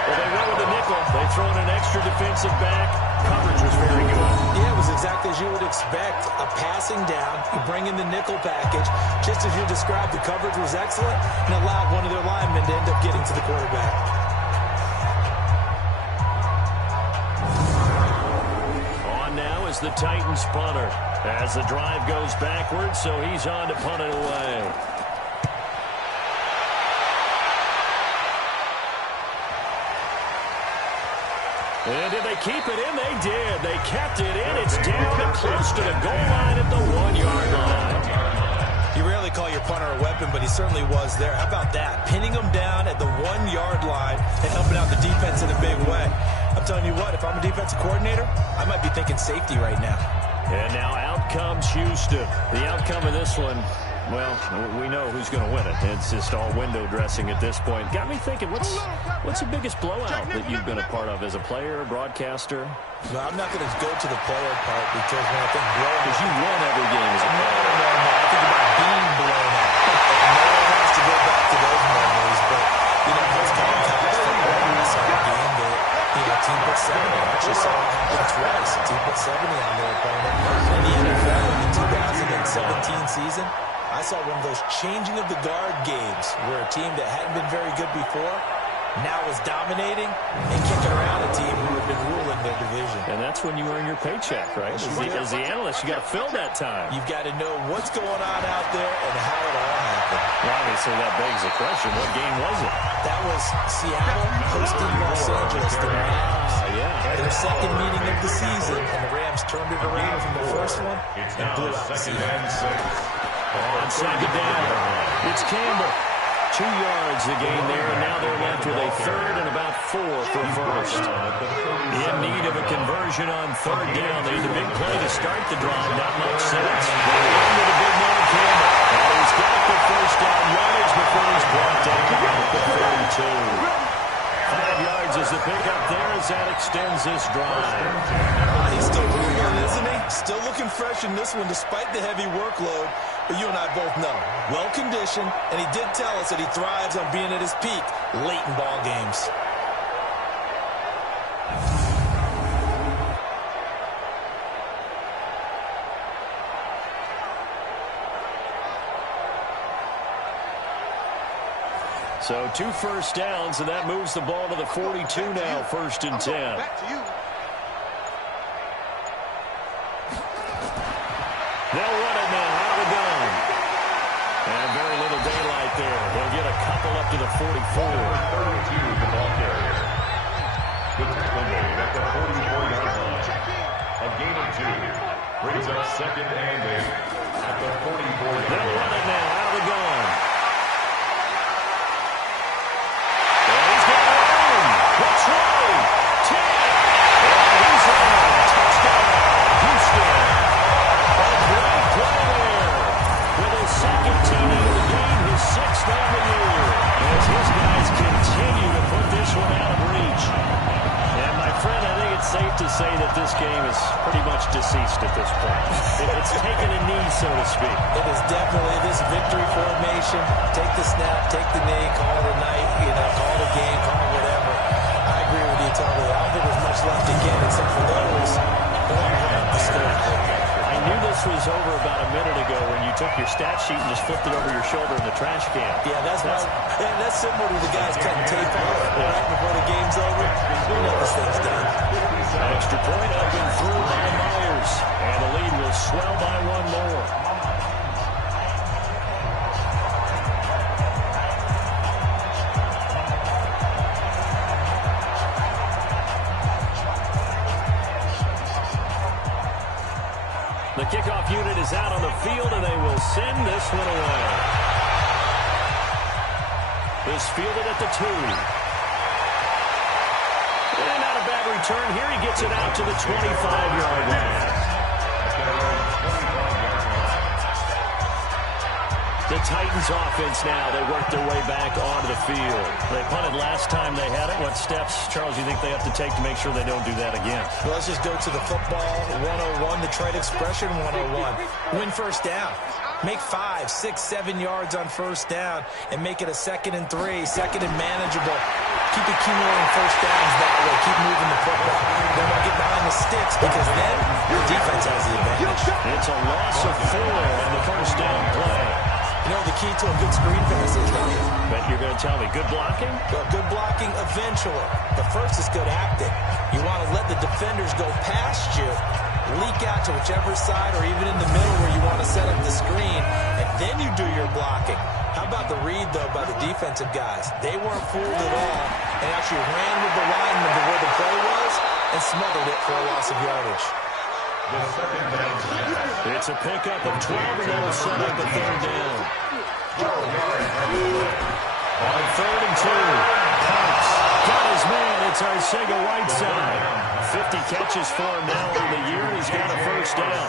Well, they went with the nickel. They throw in an extra defensive back. Coverage was very good. Yeah, it was exactly as you would expect. A passing down, you bring in the nickel package. Just as you described, the coverage was excellent and allowed one of their linemen to end up getting to the quarterback. On now is the Titans punter as the drive goes backwards, so he's on to punt it away. keep it in? They did. They kept it in. It's down and close to the goal line at the 1-yard line. You rarely call your punter a weapon, but he certainly was there. How about that? Pinning him down at the 1-yard line and helping out the defense in a big way. I'm telling you what, if I'm a defensive coordinator, I might be thinking safety right now. And now out comes Houston. The outcome of this one, well, we know who's going to win it. It's just all window dressing at this point. Got me thinking, what's the biggest blowout that you've been a part of as a player, broadcaster? No, I'm not going to go to the player part because when I think blowout... Because you won every game as a player. No. I think about being blown out. And no one has to go back to those memories, but, those kind of times I saw a game that, team put 70. I actually saw it happen twice. A team put 70 on their opponent. In the NFL in the 2017 season, I saw one of those changing of the guard games where a team that hadn't been very good before now is dominating and kicking around a team who had been ruling their division. And that's when you earn your paycheck, right? As the analyst, you got to fill that time. You've got to know what's going on out there and how it all happened. Well, obviously, that begs the question, what game was it? That was Seattle hosting Los Angeles, the Rams. Their second meeting of the season, and the Rams turned it around from the first one and blew out Seattle. On second down, it's Campbell. 2 yards the gain there, and now they're left with a third and about 4 for first. In need of a conversion on third down. They need a big play to start the drive. Not much sense. Into the big man, Campbell. And he's got the first down yardage before he's brought down at the 32. 5 yards is the pickup there as that extends this drive. He's still moving, isn't he? Still looking fresh in this one despite the heavy workload. But you and I both know, well-conditioned, and he did tell us that he thrives on being at his peak late in ball games. So 2 first downs, and that moves the ball to the 42 now, 1st and 10. Back to you. They'll run it now out of the gun. And very little daylight there. They'll get a couple up to the 44. 32, the ball carrier. The tackle made at the 44-yard line. A gain of 2. Brings up 2nd and 8 at the 44-yard line. They'll run it now out of the gun. What's wrong? 10. And he's on. Touchdown, Houston. A great play there. With his second TD of the game, his 6th on the year. As his guys continue to put this one out of reach. And my friend, I think it's safe to say that this game is pretty much deceased at this point. It's taken a knee, so to speak. It is definitely this victory formation. Take the snap, take the knee, call it a night, call it a game, call it whatever. I agree with you totally. I don't think there's much left again except for those. I knew this was over about a minute ago when you took your stat sheet and just flipped it over your shoulder in the trash can. Yeah, that's similar to the guys cutting tape off right before the game's over. We know this thing's done. Extra point up and through by Myers. And the lead will swell by 1 more. The kickoff unit is out on the field, and they will send this one away. Is fielded at the 2. And not a bad return here. He gets it out to the 25-yard line. The Titans offense now, they work their way back onto the field. They punted last time they had it. What steps, Charles, you think they have to take to make sure they don't do that again? Well, let's just go to the football 101, the trade expression 101. Win first down. Make 5, 6, 7 yards on first down and make it a 2nd and 3, 2nd and manageable. Keep accumulating first downs that way. Keep moving the football. Then we'll get behind the sticks because then the defense has the advantage. It's a loss of 4 on the first down play. You know the key to a good screen pass is, don't you? Bet you're going to tell me good blocking? Well, good blocking eventually. But first is good acting. You want to let the defenders go past you, leak out to whichever side or even in the middle where you want to set up the screen, and then you do your blocking. How about the read, though, by the defensive guys? They weren't fooled at all. They actually ran with the lineman to where the play was and smothered it for a loss of yardage. It's a pickup of 12, and they'll set up a third down. On 3rd and 2, Parks got his man. It's Arcega-Whiteside. 50 catches for him now in the year, and he's got a first down.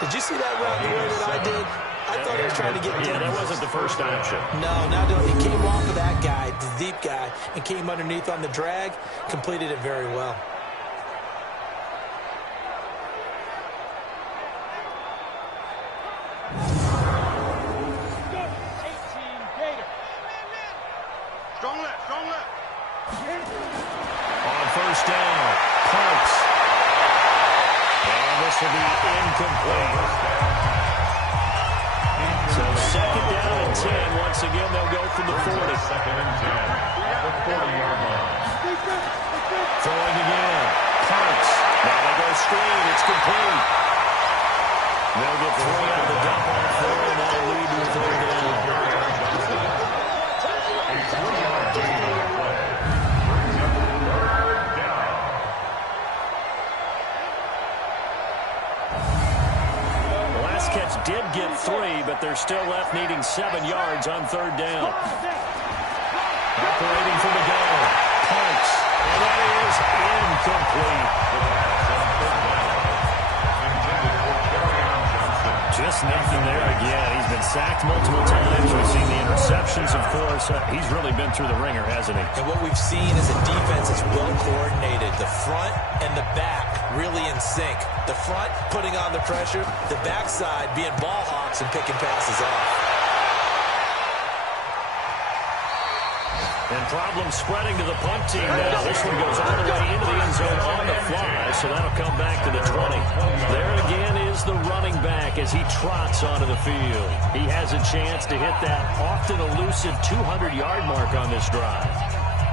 Did you see that route the way that I did? I thought he was trying to get down. Yeah, that wasn't the first option. No, he came off of that guy, the deep guy, and came underneath on the drag, completed it very well. Strong left, strong left. On first down, Parks. And this will be incomplete. So 2nd down and 10. Once again, they'll go from the 40. 2nd and 10 at the 40-yard line. Throwing again. Parks. Now they go screen. It's complete. They'll get 3 out of the dump off there, and that'll lead to a 3rd down. A 3-yard gain on the play. Brings up 3rd down. The last catch did get 3, but they're still left needing 7 yards on 3rd down. Operating from the gun. Parks. And that is incomplete. Just nothing there again. He's been sacked multiple times. We've seen the interceptions, of course. He's really been through the ringer, hasn't he? And what we've seen is a defense that's well coordinated. The front and the back really in sync. The front putting on the pressure, the backside being ball hawks and picking passes off. And problems spreading to the punt team now. This one goes all the way into the end zone on the fly, so that'll come back to the 20. There again is the running back as he trots onto the field. He has a chance to hit that often elusive 200-yard mark on this drive.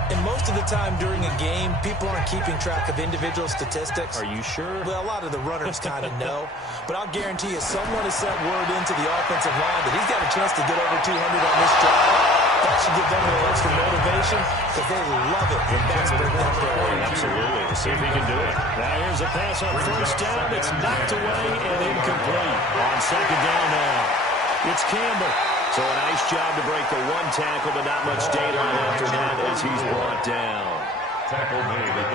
And most of the time during a game, people aren't keeping track of individual statistics. Are you sure? Well, a lot of the runners kind of know. But I'll guarantee you someone has sent word into the offensive line that he's got a chance to get over 200 on this drive. That should give them a little extra motivation because they love it when backs break that play. Absolutely. To see if he can do it. Now here's a pass on first down. It's knocked away and incomplete. On 2nd down now, it's Campbell. So a nice job to break the 1 tackle, but not much daylight after that as he's brought down.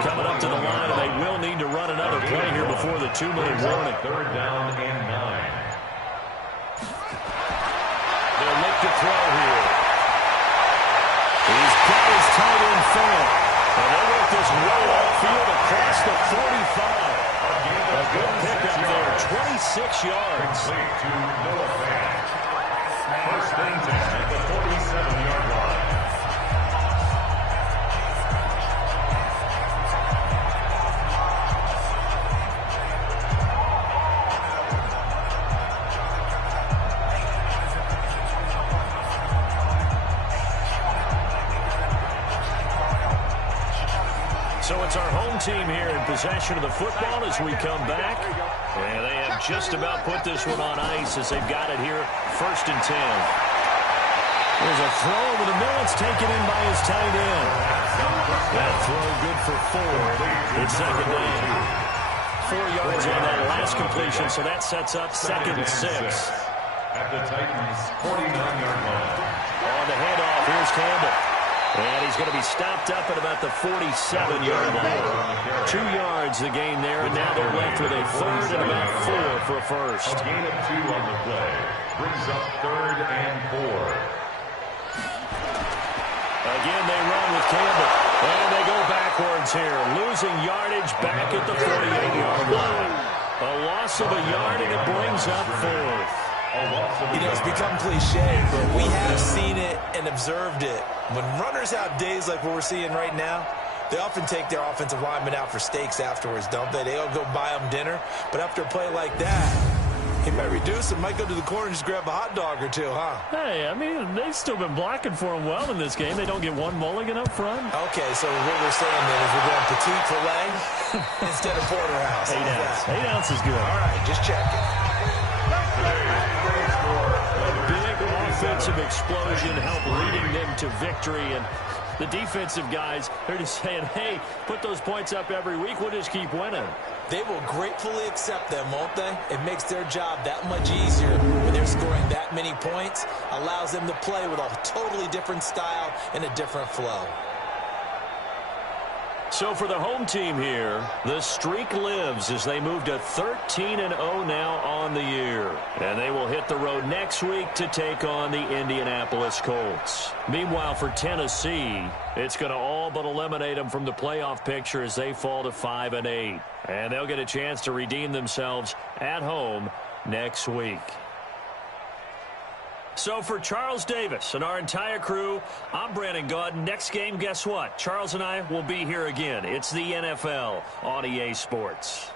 Coming up to the line, and they will need to run another play here before the 2-minute warning. 3rd down and 9. They'll look to throw here. He's got his tight end full. And they work this way upfield across the 45. A good pickup there, 26 yards. Complete to Noah Fant. First and 10 at the 47-yard line. So it's our home team here in possession of the football as we come back. And they have just about put this one on ice as they've got it here, 1st and 10. There's a throw over the middle. It's taken in by his tight end. That throw good for 4. It's 2nd down. 4 yards on that last completion, so that sets up 2nd and 6. At the Titans' 49-yard line. On the handoff, here's Campbell. And he's going to be stopped up at about the 47-yard line. 2 yards the gain there, and now they're left with a 3rd and about 4 for a first. A gain of 2 on the play. Brings up 3rd and 4. Again, they run with Campbell. And they go backwards here, losing yardage back at the 48-yard line. A loss of a yard, and it brings up 4th. You know, it's become cliche, but we have seen it and observed it. When runners have days like what we're seeing right now, they often take their offensive linemen out for steaks afterwards, don't they? They'll go buy them dinner. But after a play like that, he might reduce and might go to the corner and just grab a hot dog or two, huh? Hey, I mean, they've still been blocking for him well in this game. They don't get one mulligan up front. Okay, so what we're saying then is we're going petite filet instead of porterhouse. 8 ounce. 8 ounce is good. All right, just checking. Big offensive explosion helped leading them to victory, and The defensive guys, they're just saying, hey, put those points up every week. We'll just keep winning. They will gratefully accept them, won't they? It makes their job that much easier when they're scoring that many points. Allows them to play with a totally different style and a different flow. So for the home team here, the streak lives as they move to 13-0 now on the year. And they will hit the road next week to take on the Indianapolis Colts. Meanwhile, for Tennessee, it's going to all but eliminate them from the playoff picture as they fall to 5-8. And they'll get a chance to redeem themselves at home next week. So for Charles Davis and our entire crew, I'm Brandon Gaudin. Next game, guess what? Charles and I will be here again. It's the NFL on EA Sports.